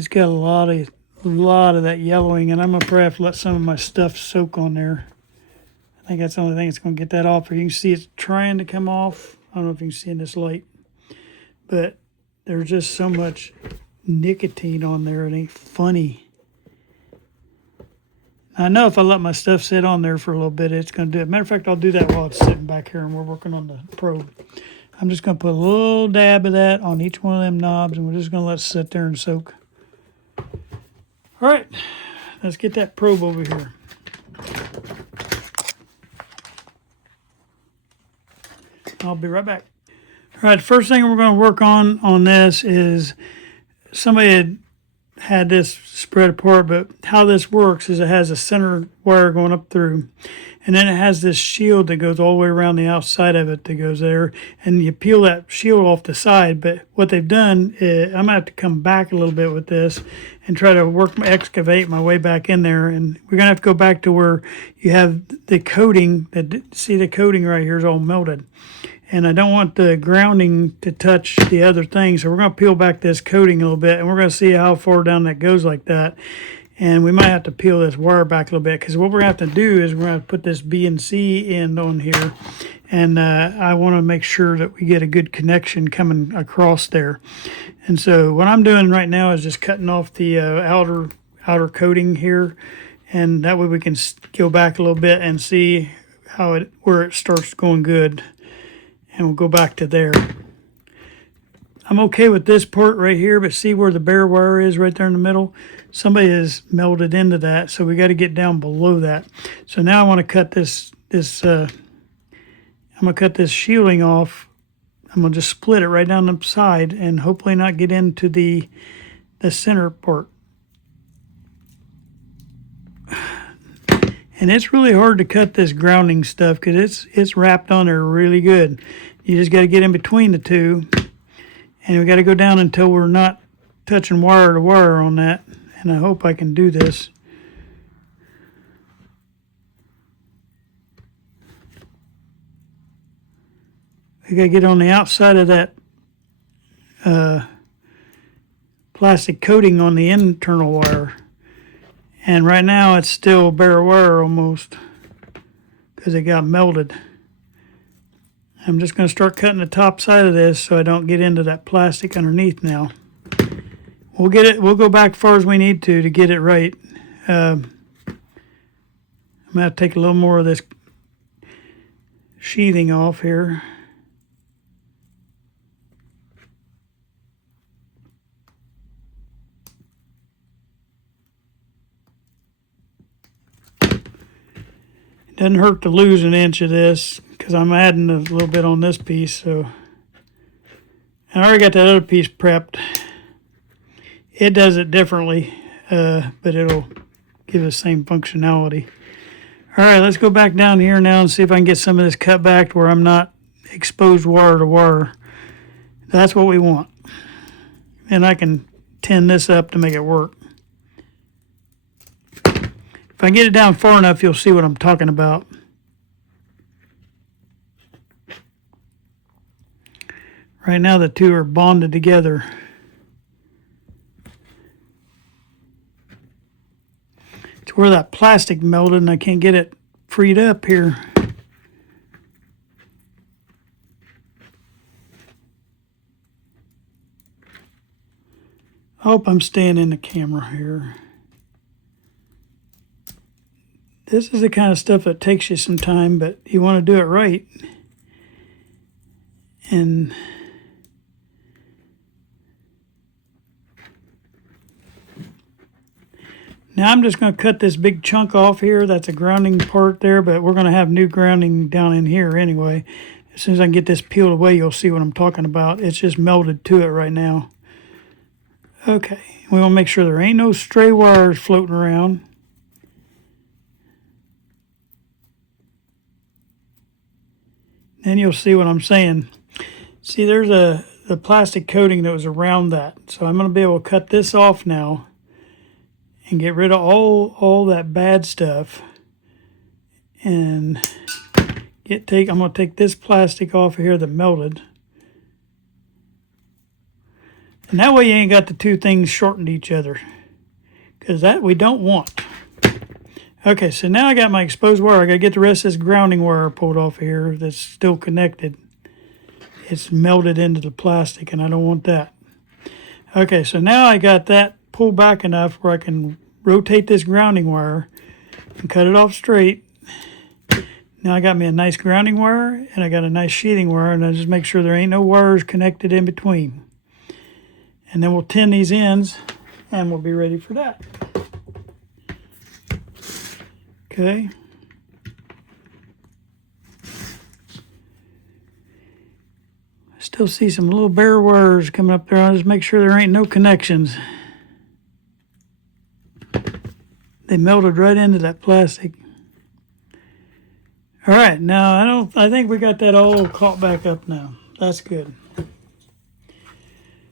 got a lot of that yellowing, and I'm gonna probably have to let some of my stuff soak on there. I think that's the only thing that's gonna get that off. You can see it's trying to come off. I don't know if you can see in this light, but there's just so much nicotine on there. It ain't funny. I know if I let my stuff sit on there for a little bit, it's gonna do it. Matter of fact, I'll do that while it's sitting back here and we're working on the probe. I'm just going to put a little dab of that on each one of them knobs, and we're just going to let it sit there and soak. All right, let's get that probe over here. I'll be right back. All right, the first thing we're going to work on this is somebody had this spread apart, but how this works is it has a center wire going up through, and then it has this shield that goes all the way around the outside of it that goes there, and you peel that shield off the side. But what they've done is, I'm going to have to come back a little bit with this and try to excavate my way back in there, and we're going to have to go back to where you have the coating. See, the coating right here is all melted, and I don't want the grounding to touch the other thing, so we're going to peel back this coating a little bit, and we're going to see how far down that goes like that. And we might have to peel this wire back a little bit, because what we're going to have to do is we're going to put this BNC end on here, and I want to make sure that we get a good connection coming across there. And so what I'm doing right now is just cutting off the outer coating here, and that way we can go back a little bit and see where it starts going good. And we'll go back to there. I'm okay with this part right here, but see where the bare wire is right there in the middle? Somebody has melted into that, so we got to get down below that. So now I want to cut I'm going to cut this shielding off. I'm going to just split it right down the side and hopefully not get into the center part. And it's really hard to cut this grounding stuff because it's wrapped on there really good. You just got to get in between the two. And we got to go down until we're not touching wire to wire on that. And I hope I can do this. We got to get on the outside of that plastic coating on the internal wire. And right now it's still bare wire almost because it got melted. I'm just going to start cutting the top side of this so I don't get into that plastic underneath now. We'll go back as far as we need to get it right. I'm going to take a little more of this sheathing off here. It doesn't hurt to lose an inch of this because I'm adding a little bit on this piece. So I already got that other piece prepped. It does it differently, but it'll give the same functionality. All right, let's go back down here now and see if I can get some of this cut back to where I'm not exposed wire to wire. That's what we want. And I can tin this up to make it work. If I get it down far enough, you'll see what I'm talking about. Right now the two are bonded together. It's where that plastic melted and I can't get it freed up here. I hope I'm staying in the camera here. This is the kind of stuff that takes you some time, but you want to do it right. And now I'm just going to cut this big chunk off here. That's a grounding part there, but we're going to have new grounding down in here anyway. As soon as I can get this peeled away, you'll see what I'm talking about. It's just melted to it right now. Okay, we want to make sure there ain't no stray wires floating around. Then you'll see what I'm saying. See, there's the plastic coating that was around that. So I'm going to be able to cut this off now and get rid of all that bad stuff. And I'm going to take this plastic off of here that melted. And that way you ain't got the two things shortened to each other, because that we don't want. Okay, so now I got my exposed wire. I got to get the rest of this grounding wire pulled off here that's still connected. It's melted into the plastic, and I don't want that. Okay, so now I got that pulled back enough where I can rotate this grounding wire and cut it off straight. Now I got me a nice grounding wire and I got a nice sheathing wire, and I just make sure there ain't no wires connected in between. And then we'll tin these ends and we'll be ready for that. Okay. I still see some little bare wires coming up there. I'll just make sure there ain't no connections. They melted right into that plastic. All right, now I think we got that all caught back up now. That's good.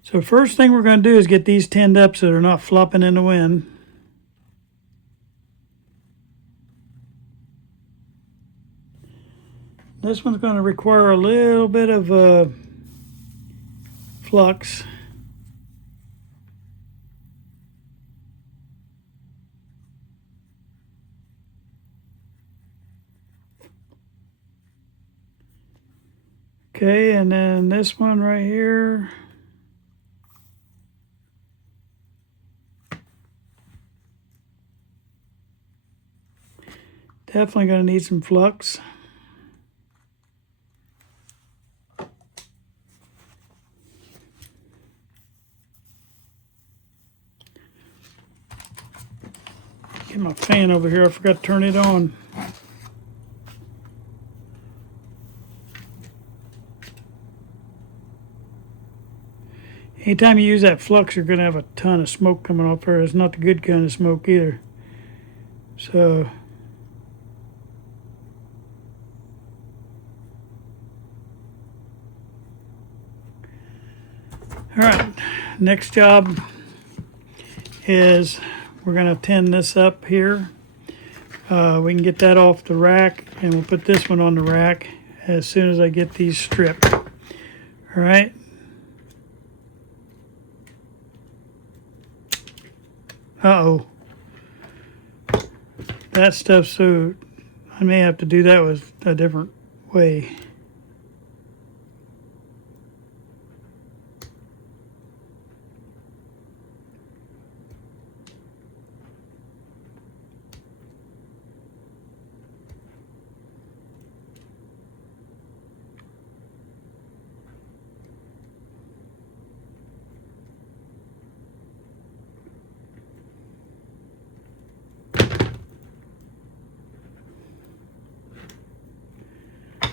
So first thing we're going to do is get these tinned up so they're not flopping in the wind. This one's going to require a little bit of flux. Okay, and then this one right here. Definitely going to need some flux. Get my fan over here. I forgot to turn it on. Anytime you use that flux, you're going to have a ton of smoke coming off there. It's not the good kind of smoke either. So, all right, next job is we're going to tin this up here. We can get that off the rack, and we'll put this one on the rack as soon as I get these stripped. All right. Uh-oh. That stuff, so I may have to do that with a different way.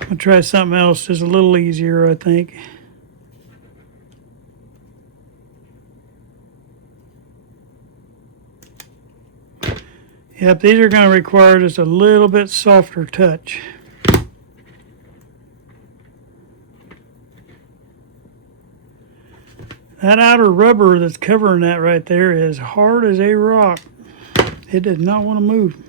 I'll try something else just a little easier, I think. Yep, these are going to require just a little bit softer touch. That outer rubber that's covering that right there is hard as a rock. It does not want to move.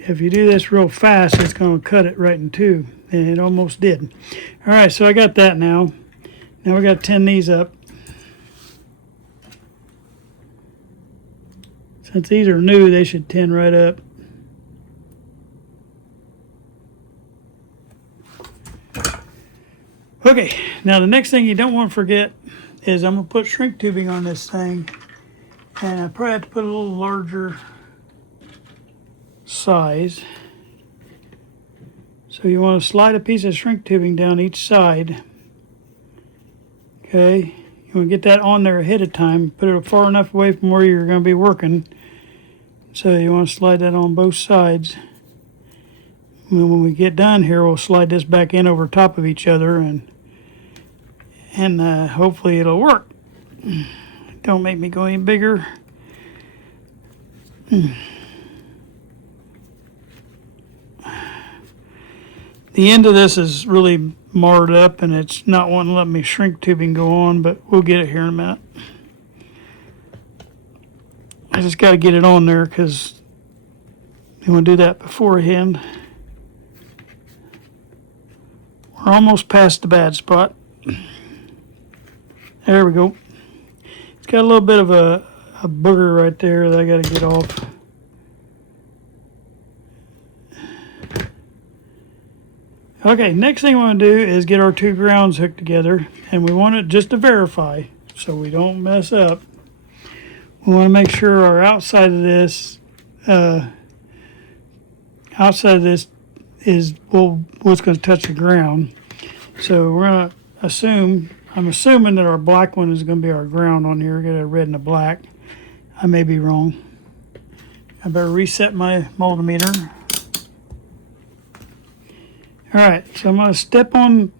If you do this real fast, it's going to cut it right in two, and it almost did. All right, so I got that now. Now we got to tin these up. Since these are new, they should tin right up. Okay, now the next thing you don't want to forget is I'm going to put shrink tubing on this thing, and I probably have to put a little larger size. So you want to slide a piece of shrink tubing down each side. Okay, you want to get that on there ahead of time, put it far enough away from where you're going to be working. So you want to slide that on both sides. And when we get done here, we'll slide this back in over top of each other, and hopefully it'll work. Don't make me go any bigger. The end of this is really marred up, and it's not wanting to let me shrink tubing go on, but we'll get it here in a minute. I just got to get it on there because you want to do that beforehand. We're almost past the bad spot. There we go. It's got a little bit of a booger right there that I got to get off. Okay, next thing we want to do is get our two grounds hooked together, and we want it just to verify so we don't mess up. We want to make sure our outside of this is what's going to touch the ground. So we're going to assume, I'm assuming that our black one is going to be our ground on here. Get a red and a black. I may be wrong. I better reset my multimeter. All right, so I'm going to step on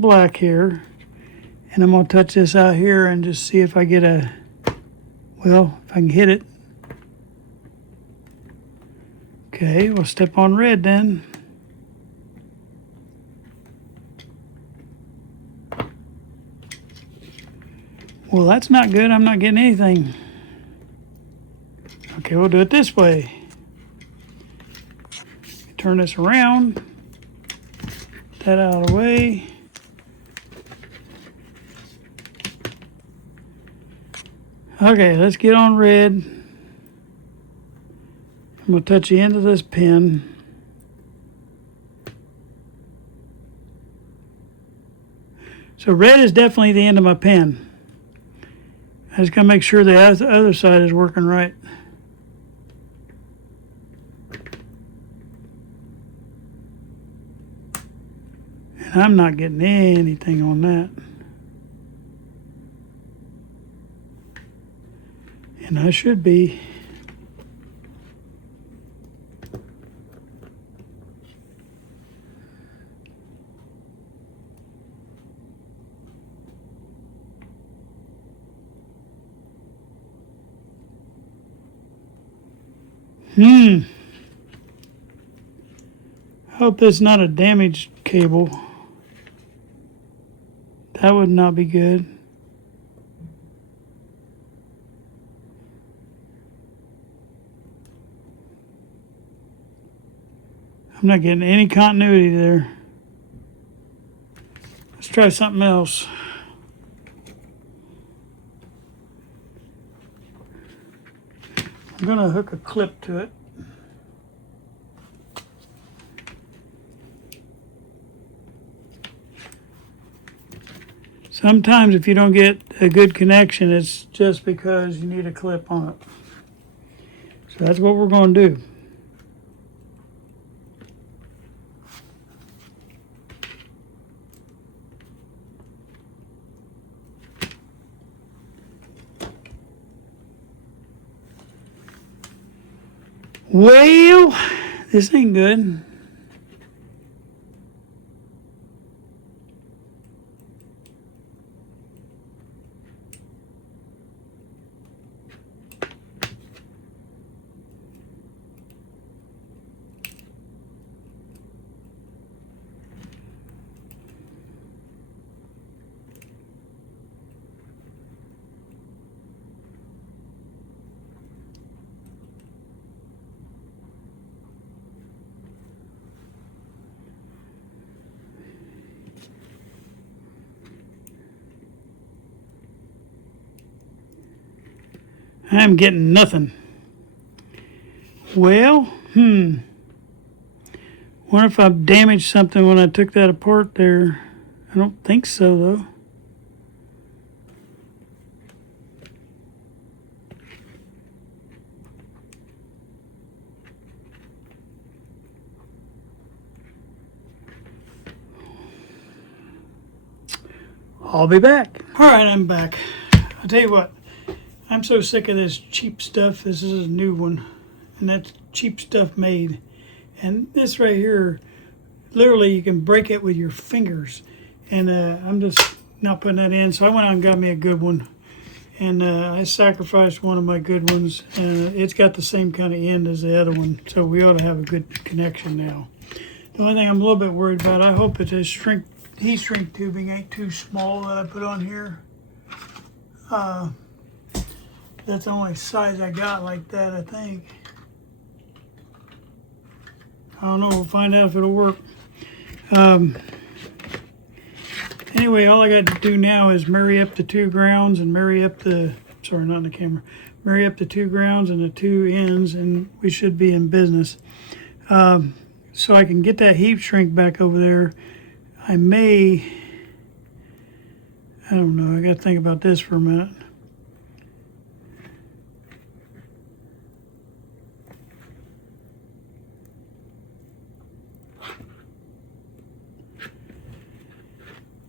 black here, and I'm going to touch this out here and just see if I get if I can hit it. Okay, we'll step on red then. Well, that's not good. I'm not getting anything. Okay, we'll do it this way. Turn this around. That out of the way. Okay, let's get on red. I'm going to touch the end of this pin. So red is definitely the end of my pin. I just got to make sure the other side is working right. And I'm not getting anything on that. And I should be. I hope that's not a damaged cable. That would not be good. I'm not getting any continuity there. Let's try something else. I'm going to hook a clip to it. Sometimes if you don't get a good connection, it's just because you need a clip on it. So that's what we're going to do. Well, this ain't good. I'm getting nothing. Well, wonder if I've damaged something when I took that apart there. I don't think so, though. I'll be back. All right, I'm back. I'll tell you what. I'm so sick of this cheap stuff. This is a new one, and that's cheap stuff made. And this right here, literally you can break it with your fingers. And I'm just not putting that in. So I went out and got me a good one. And I sacrificed one of my good ones. And it's got the same kind of end as the other one. So we ought to have a good connection now. The only thing I'm a little bit worried about, I hope that this heat shrink tubing ain't too small that I put on here. That's the only size I got like that, I think. I don't know, we'll find out if it'll work. Anyway, all I got to do now is marry up the two grounds and marry up the, sorry, not in the camera, marry up the two grounds and the two ends, and we should be in business. So I can get that heat shrink back over there. I may I don't know, I gotta think about this for a minute.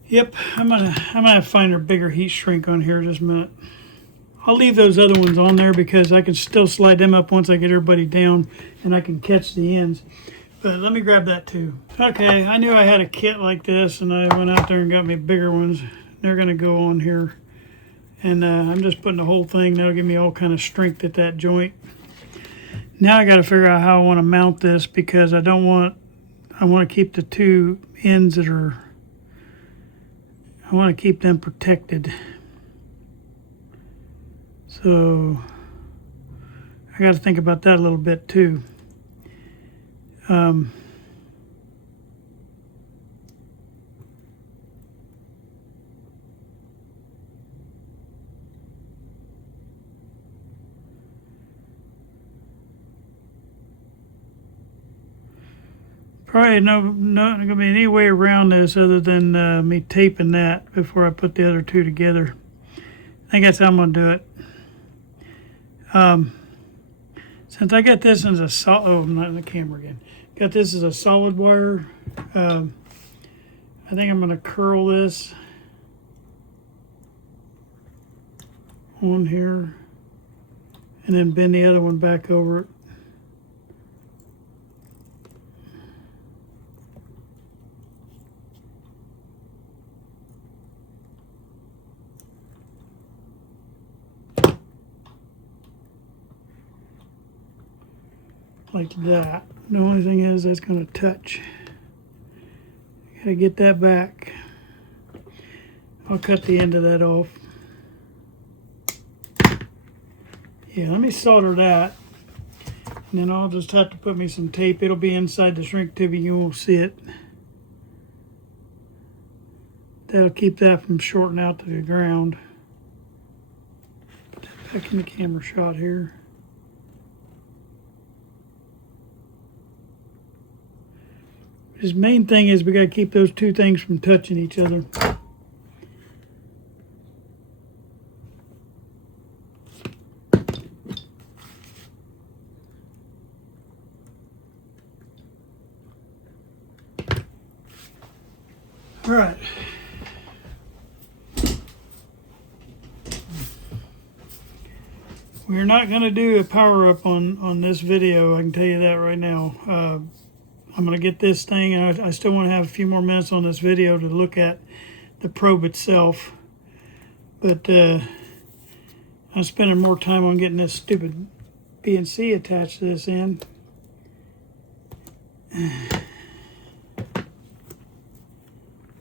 Yep, I'm gonna find a bigger heat shrink on here just a minute. I'll leave those other ones on there because I can still slide them up once I get everybody down and I can catch the ends. But let me grab that too. Okay, I knew I had a kit like this and I went out there and got me bigger ones. They're gonna go on here. And I'm just putting the whole thing. That'll give me all kind of strength at that joint. Now I gotta figure out how I wanna mount this because I want to keep the two ends that are, I want to keep them protected. So I got to think about that a little bit too. Probably not going to be any way around this other than me taping that before I put the other two together. I think that's how I'm going to do it. Since I got this as a solid, oh, I'm not in the camera again. Got this as a solid wire. I think I'm going to curl this on here and then bend the other one back over it. Like that. The only thing is that's going to touch. Gotta get that back. I'll cut the end of that off. Yeah, let me solder that. And then I'll just have to put me some tape. It'll be inside the shrink tube and you won't see it. That'll keep that from shorting out to the ground. Put that back in the camera shot here. His main thing is we got to keep those two things from touching each other. All right. We're not going to do a power up on this video. I can tell you that right now. I'm going to get this thing, and I still want to have a few more minutes on this video to look at the probe itself. But I'm spending more time on getting this stupid BNC attached to this end.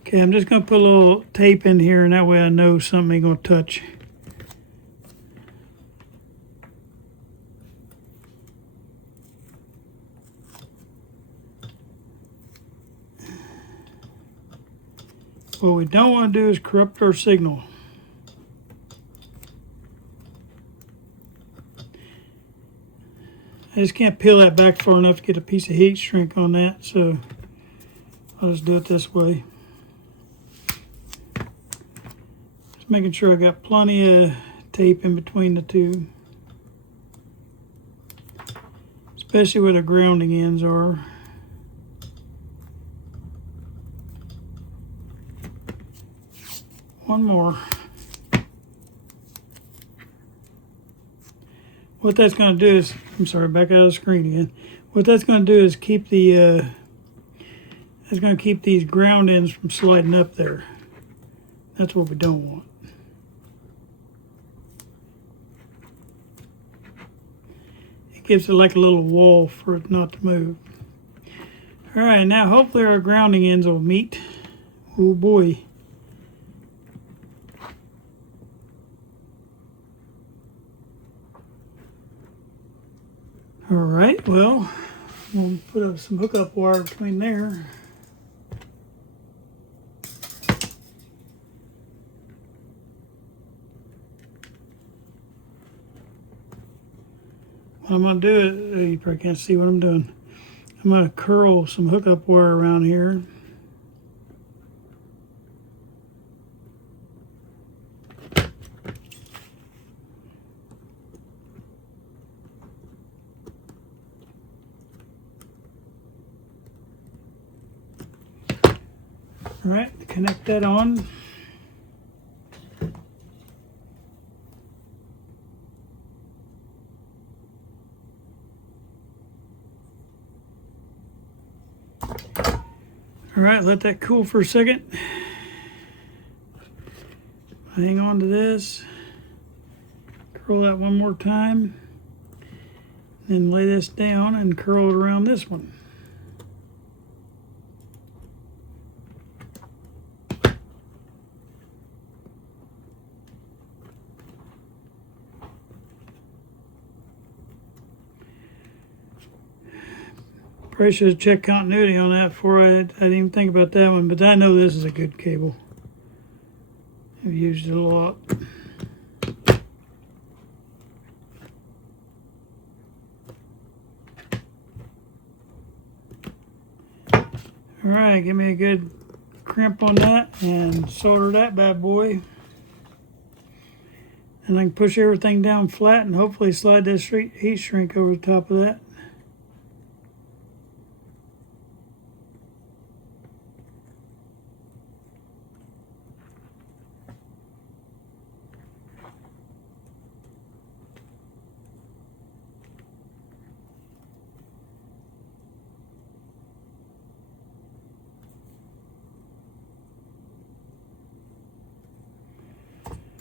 Okay, I'm just going to put a little tape in here, and that way I know something ain't going to touch. What we don't want to do is corrupt our signal. I just can't peel that back far enough to get a piece of heat shrink on that, so I'll just do it this way. Just making sure I got plenty of tape in between the two, especially where the grounding ends are. One more. What that's going to do is, I'm sorry, back out of the screen again. What that's going to do is keep the, it's going to keep these ground ends from sliding up there. That's what we don't want. It gives it like a little wall for it not to move. All right, now hopefully our grounding ends will meet. Oh boy. All right, well, we'll put up some hookup wire between there. What I'm going to do, you probably can't see what I'm doing. I'm going to curl some hookup wire around here. All right, connect that on. All right, let that cool for a second. Hang on to this. Curl that one more time. Then lay this down and curl it around this one. Probably should have checked continuity on that before I didn't even think about that one, but I know this is a good cable. I've used it a lot. All right, give me a good crimp on that and solder that bad boy. And I can push everything down flat and hopefully slide this heat shrink over the top of that.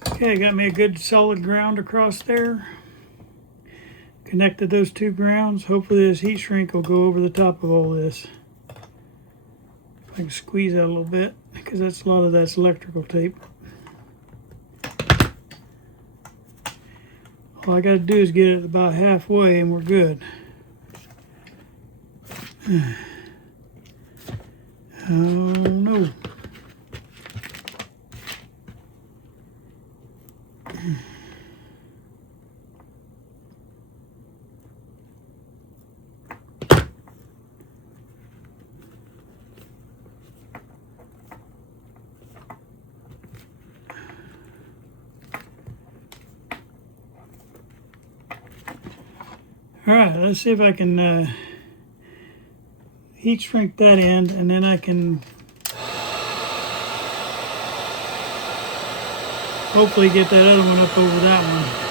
Okay, got me a good solid ground across there. Connected those two grounds. Hopefully this heat shrink will go over the top of all this. I can squeeze that a little bit because a lot of that's electrical tape. All I got to do is get it about halfway and we're good. Oh no. All right, let's see if I can heat shrink that end, and then I can hopefully get that other one up over that one.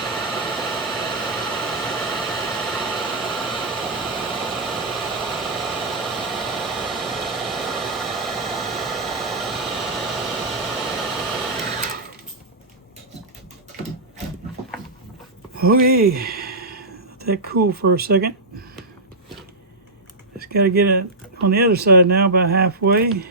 Okay, let that cool for a second. Just got to get it on the other side now, about halfway.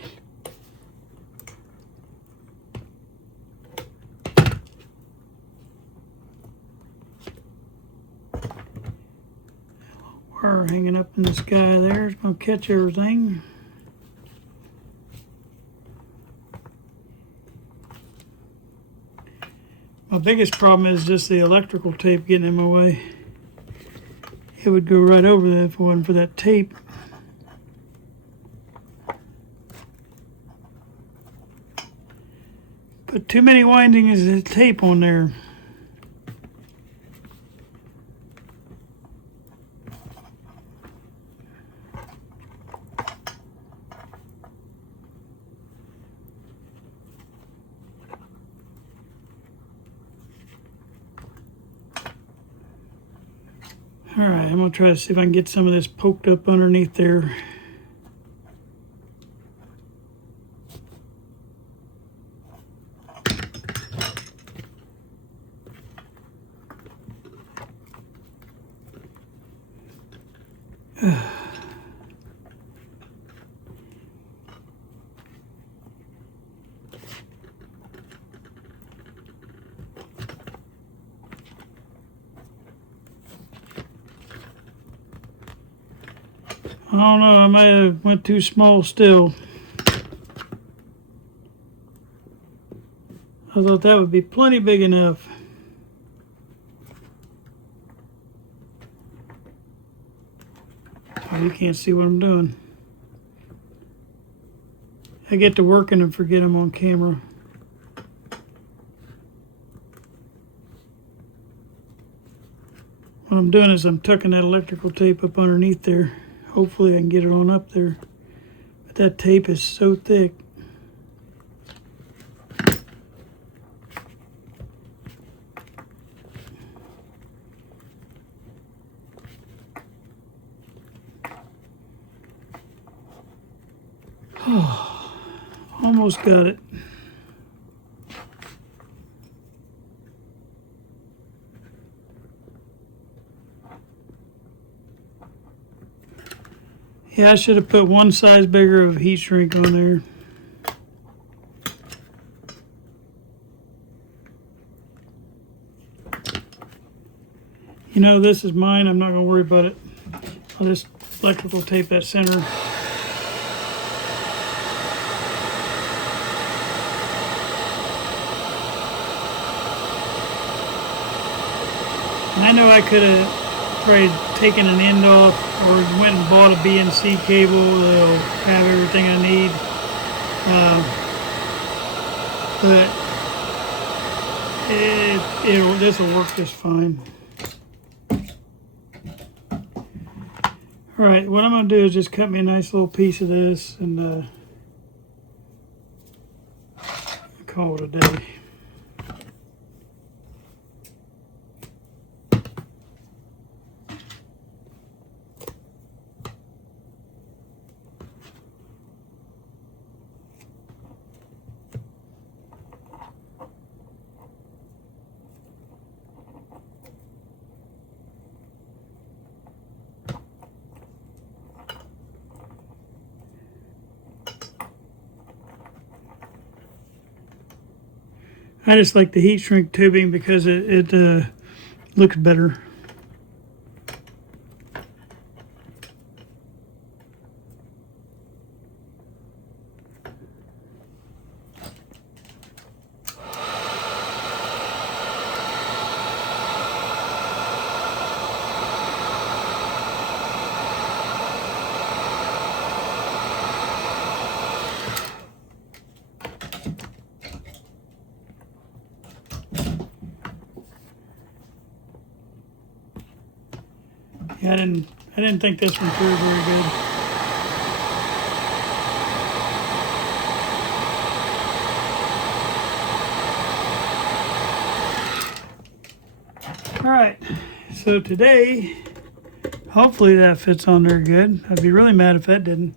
Wire hanging up in the sky there. It's going to catch everything. My biggest problem is just the electrical tape getting in my way. It would go right over that if it wasn't for that tape. Put too many windings of tape on there. All right, I'm gonna try to see if I can get some of this poked up underneath there. I don't know, I might have went too small still. I thought that would be plenty big enough. Oh, you can't see what I'm doing. I get to working and forget I'm on camera. What I'm doing is I'm tucking that electrical tape up underneath there. Hopefully I can get it on up there. But that tape is so thick. Oh, almost got it. Yeah, I should have put one size bigger of heat shrink on there. You know, this is mine. I'm not going to worry about it. I'll just electrical tape that center. And I know I could have probably taken an end off or went and bought a BNC cable that'll have everything I need. But this will work just fine. All right, what I'm going to do is just cut me a nice little piece of this and call it a day. I just like the heat shrink tubing because it looks better. Yeah, I didn't think this one turned very good. All right, so today, hopefully that fits on there good. I'd be really mad if that didn't.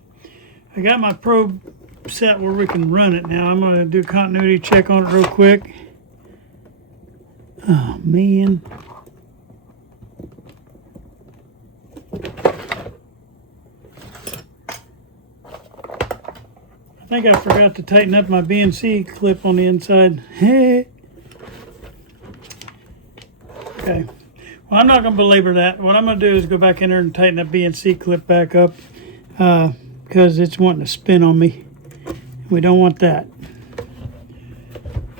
I got my probe set where we can run it now. I'm going to do a continuity check on it real quick. Oh, man. I think I forgot to tighten up my BNC clip on the inside. Hey. Okay. Well, I'm not going to belabor that. What I'm going to do is go back in there and tighten that BNC clip back up because it's wanting to spin on me. We don't want that.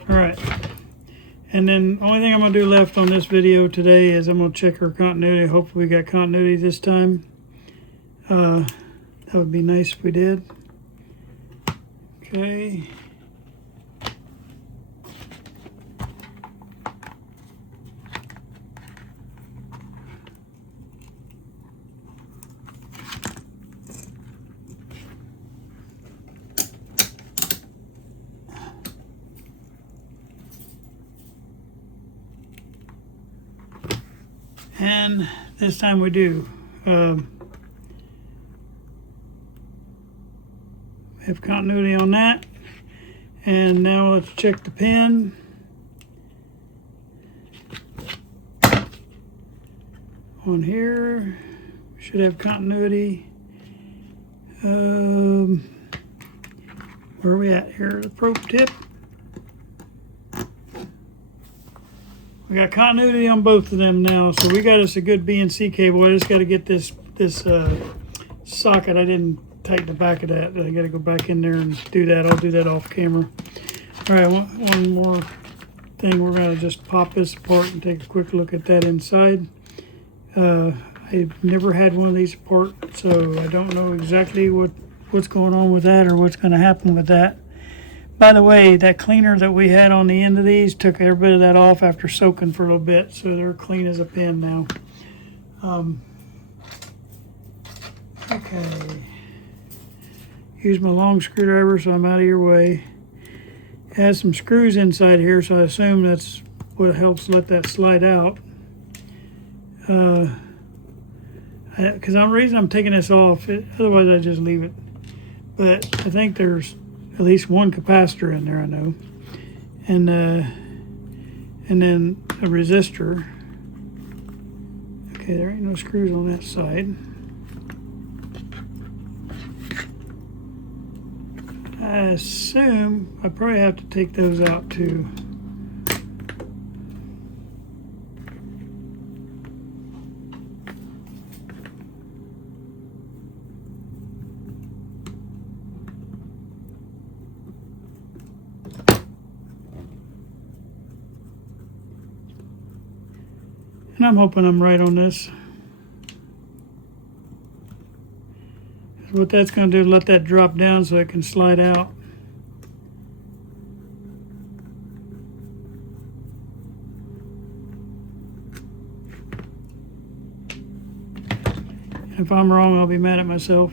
All right. And then the only thing I'm going to do left on this video today is I'm going to check our continuity. Hopefully we got continuity this time. That would be nice if we did. Okay. And this time we do. Have continuity on that. And now let's check the pin. On here, should have continuity. Where are we at here? The probe tip. We got continuity on both of them now, so we got us a good BNC cable. I just got to get this socket. I didn't tighten the back of that. I got to go back in there and do that. I'll do that off camera. All right, one more thing. We're going to just pop this apart and take a quick look at that inside. I've never had one of these apart, so I don't know exactly what's going on with that or what's going to happen with that. By the way, that cleaner that we had on the end of these took every bit of that off after soaking for a little bit, so they're clean as a pin now. Okay. Use my long screwdriver so I'm out of your way. It has some screws inside here, so I assume that's what helps let that slide out. Because the reason I'm taking this off, otherwise I just leave it. but I think there's at least one capacitor in there, I know, and then a resistor. Okay, there ain't no screws on that side. I assume I probably have to take those out too. And I'm hoping I'm right on this. What that's going to do is let that drop down so it can slide out. And if I'm wrong, I'll be mad at myself.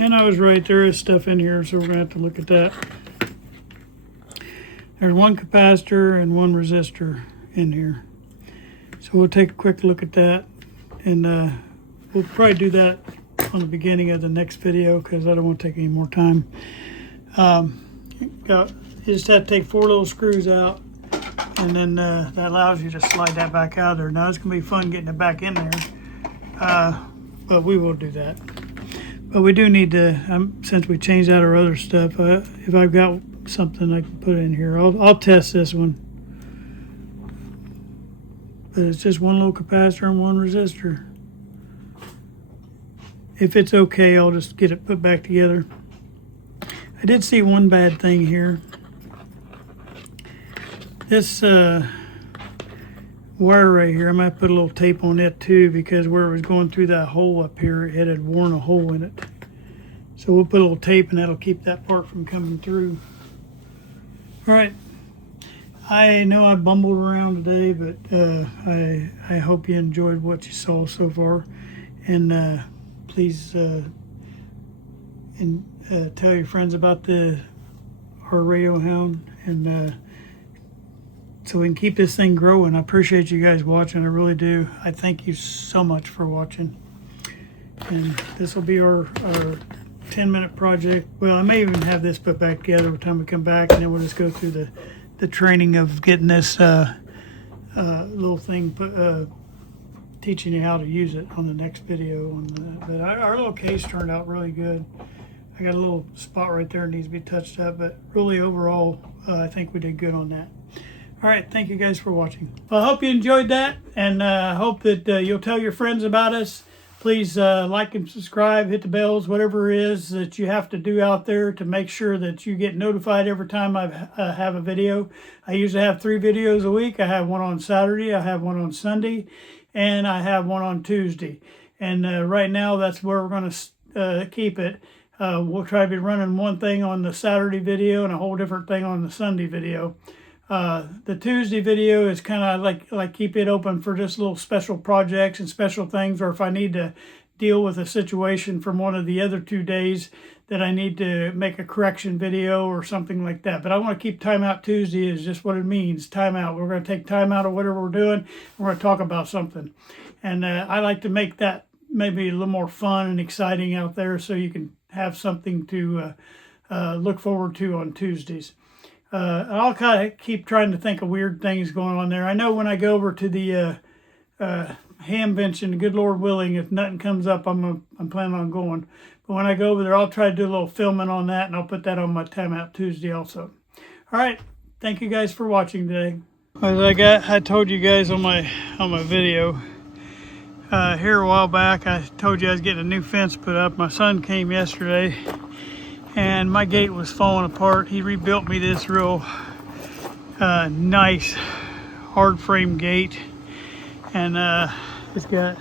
And I was right, there is stuff in here, so we're going to have to look at that. There's one capacitor and one resistor in here. So we'll take a quick look at that, and we'll probably do that on the beginning of the next video because I don't want to take any more time. You just have to take 4 little screws out, and then that allows you to slide that back out of there. Now it's going to be fun getting it back in there, but we will do that. But we do need to, since we changed out our other stuff, if I've got something I can put in here, I'll test this one. But it's just one little capacitor and one resistor. If it's okay, I'll just get it put back together. I did see one bad thing here. This wire right here, I might put a little tape on it too, because where it was going through that hole up here, it had worn a hole in it. So we'll put a little tape and that'll keep that part from coming through. All right, I know I bumbled around today, but I hope you enjoyed what you saw so far, and please tell your friends about our radio hound, and so we can keep this thing growing. I appreciate you guys watching. I really do. I thank you so much for watching. And this will be our 10-minute project. Well, I may even have this put back together by the time we come back, and then we'll just go through the training of getting this little thing teaching you how to use it on the next video. But our little case turned out really good. I got a little spot right there that needs to be touched up, but really overall, I think we did good on that. All right, thank you guys for watching. Well, I hope you enjoyed that, and I hope that you'll tell your friends about us. Please like and subscribe, hit the bells, whatever it is that you have to do out there to make sure that you get notified every time I have a video. I usually have 3 videos a week. I have one on Saturday, I have one on Sunday, and I have one on Tuesday. And right now, that's where we're going to keep it. We'll try to be running one thing on the Saturday video and a whole different thing on the Sunday video. The Tuesday video is kind of like keep it open for just little special projects and special things, or if I need to deal with a situation from one of the other 2 days that I need to make a correction video or something like that. But I want to keep Timeout Tuesday is just what it means, timeout. We're going to take time out of whatever we're doing. We're going to talk about something. And I like to make that maybe a little more fun and exciting out there, so you can have something to look forward to on Tuesdays. I'll kind of keep trying to think of weird things going on there. I know when I go over to the Hamvention, good Lord willing, if nothing comes up, I'm planning on going. But when I go over there, I'll try to do a little filming on that, and I'll put that on my Timeout Tuesday also. All right, thank you guys for watching today. As I told you guys on my video here a while back, I told you I was getting a new fence put up. My son came yesterday, and my gate was falling apart. He rebuilt me this real nice hard frame gate, and it's got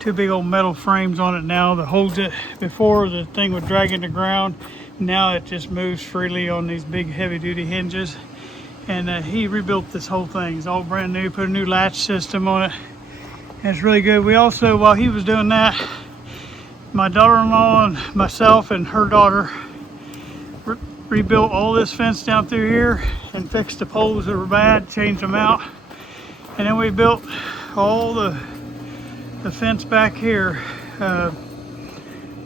2 big old metal frames on it now that holds it. Before, the thing would drag into the ground. Now it just moves freely on these big heavy duty hinges, And he rebuilt this whole thing. It's all brand new, put a new latch system on it. And it's really good. We also, while he was doing that, my daughter-in-law and myself and her daughter rebuilt all this fence down through here and fixed the poles that were bad, changed them out. And then we built all the fence back here.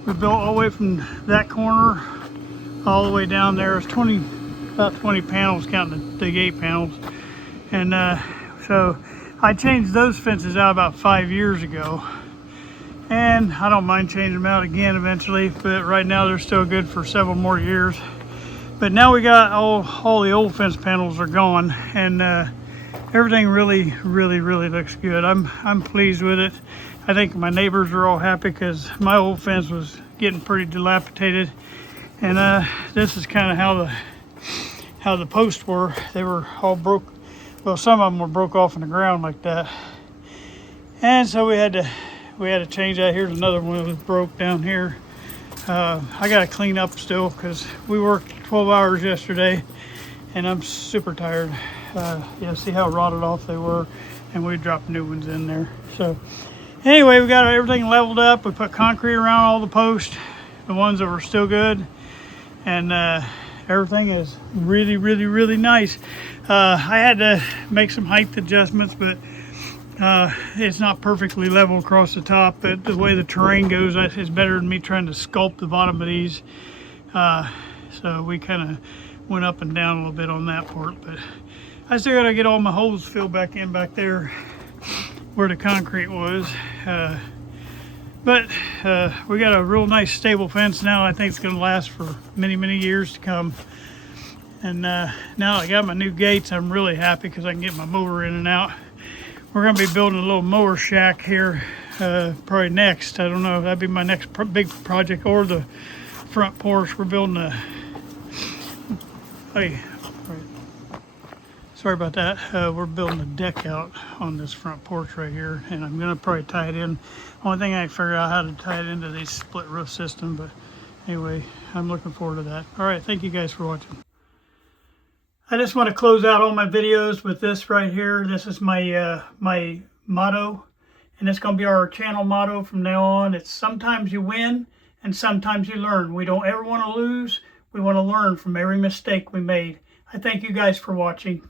We built all the way from that corner all the way down there. It's about 20 panels, counting the gate panels. And so I changed those fences out about 5 years ago. And I don't mind changing them out again eventually, but right now they're still good for several more years. But now we got all the old fence panels are gone, and everything really looks good. I'm pleased with it. I think my neighbors are all happy because my old fence was getting pretty dilapidated, and this is kind of how the posts were. They were all broke. Well, some of them were broke off in the ground like that, and so we had to change that. Here's another one that was broke down here. I got to clean up still because we worked 12 hours yesterday, and I'm super tired. Yeah, see how rotted off they were, and we dropped new ones in there. So anyway, we got everything leveled up. We put concrete around all the posts, the ones that were still good, and everything is really nice. I had to make some height adjustments, but it's not perfectly level across the top. But the way the terrain goes, it's better than me trying to sculpt the bottom of these. So we kind of went up and down a little bit on that part, but I still got to get all my holes filled back in back there where the concrete was. But we got a real nice stable fence now. I think it's going to last for many years to come. And now I got my new gates. I'm really happy because I can get my mower in and out. We're going to be building a little mower shack here probably next. I don't know. That'd be my next big project, or the front porch. We're building a... Hey, sorry about that. We're building a deck out on this front porch right here, and I'm going to probably tie it in. Only thing I can figure out how to tie it into the split roof system, but anyway, I'm looking forward to that. All right, thank you guys for watching. I just want to close out all my videos with this right here. This is my my motto, and it's going to be our channel motto from now on. It's sometimes you win and sometimes you learn. We don't ever want to lose. We want to learn from every mistake we made. I thank you guys for watching.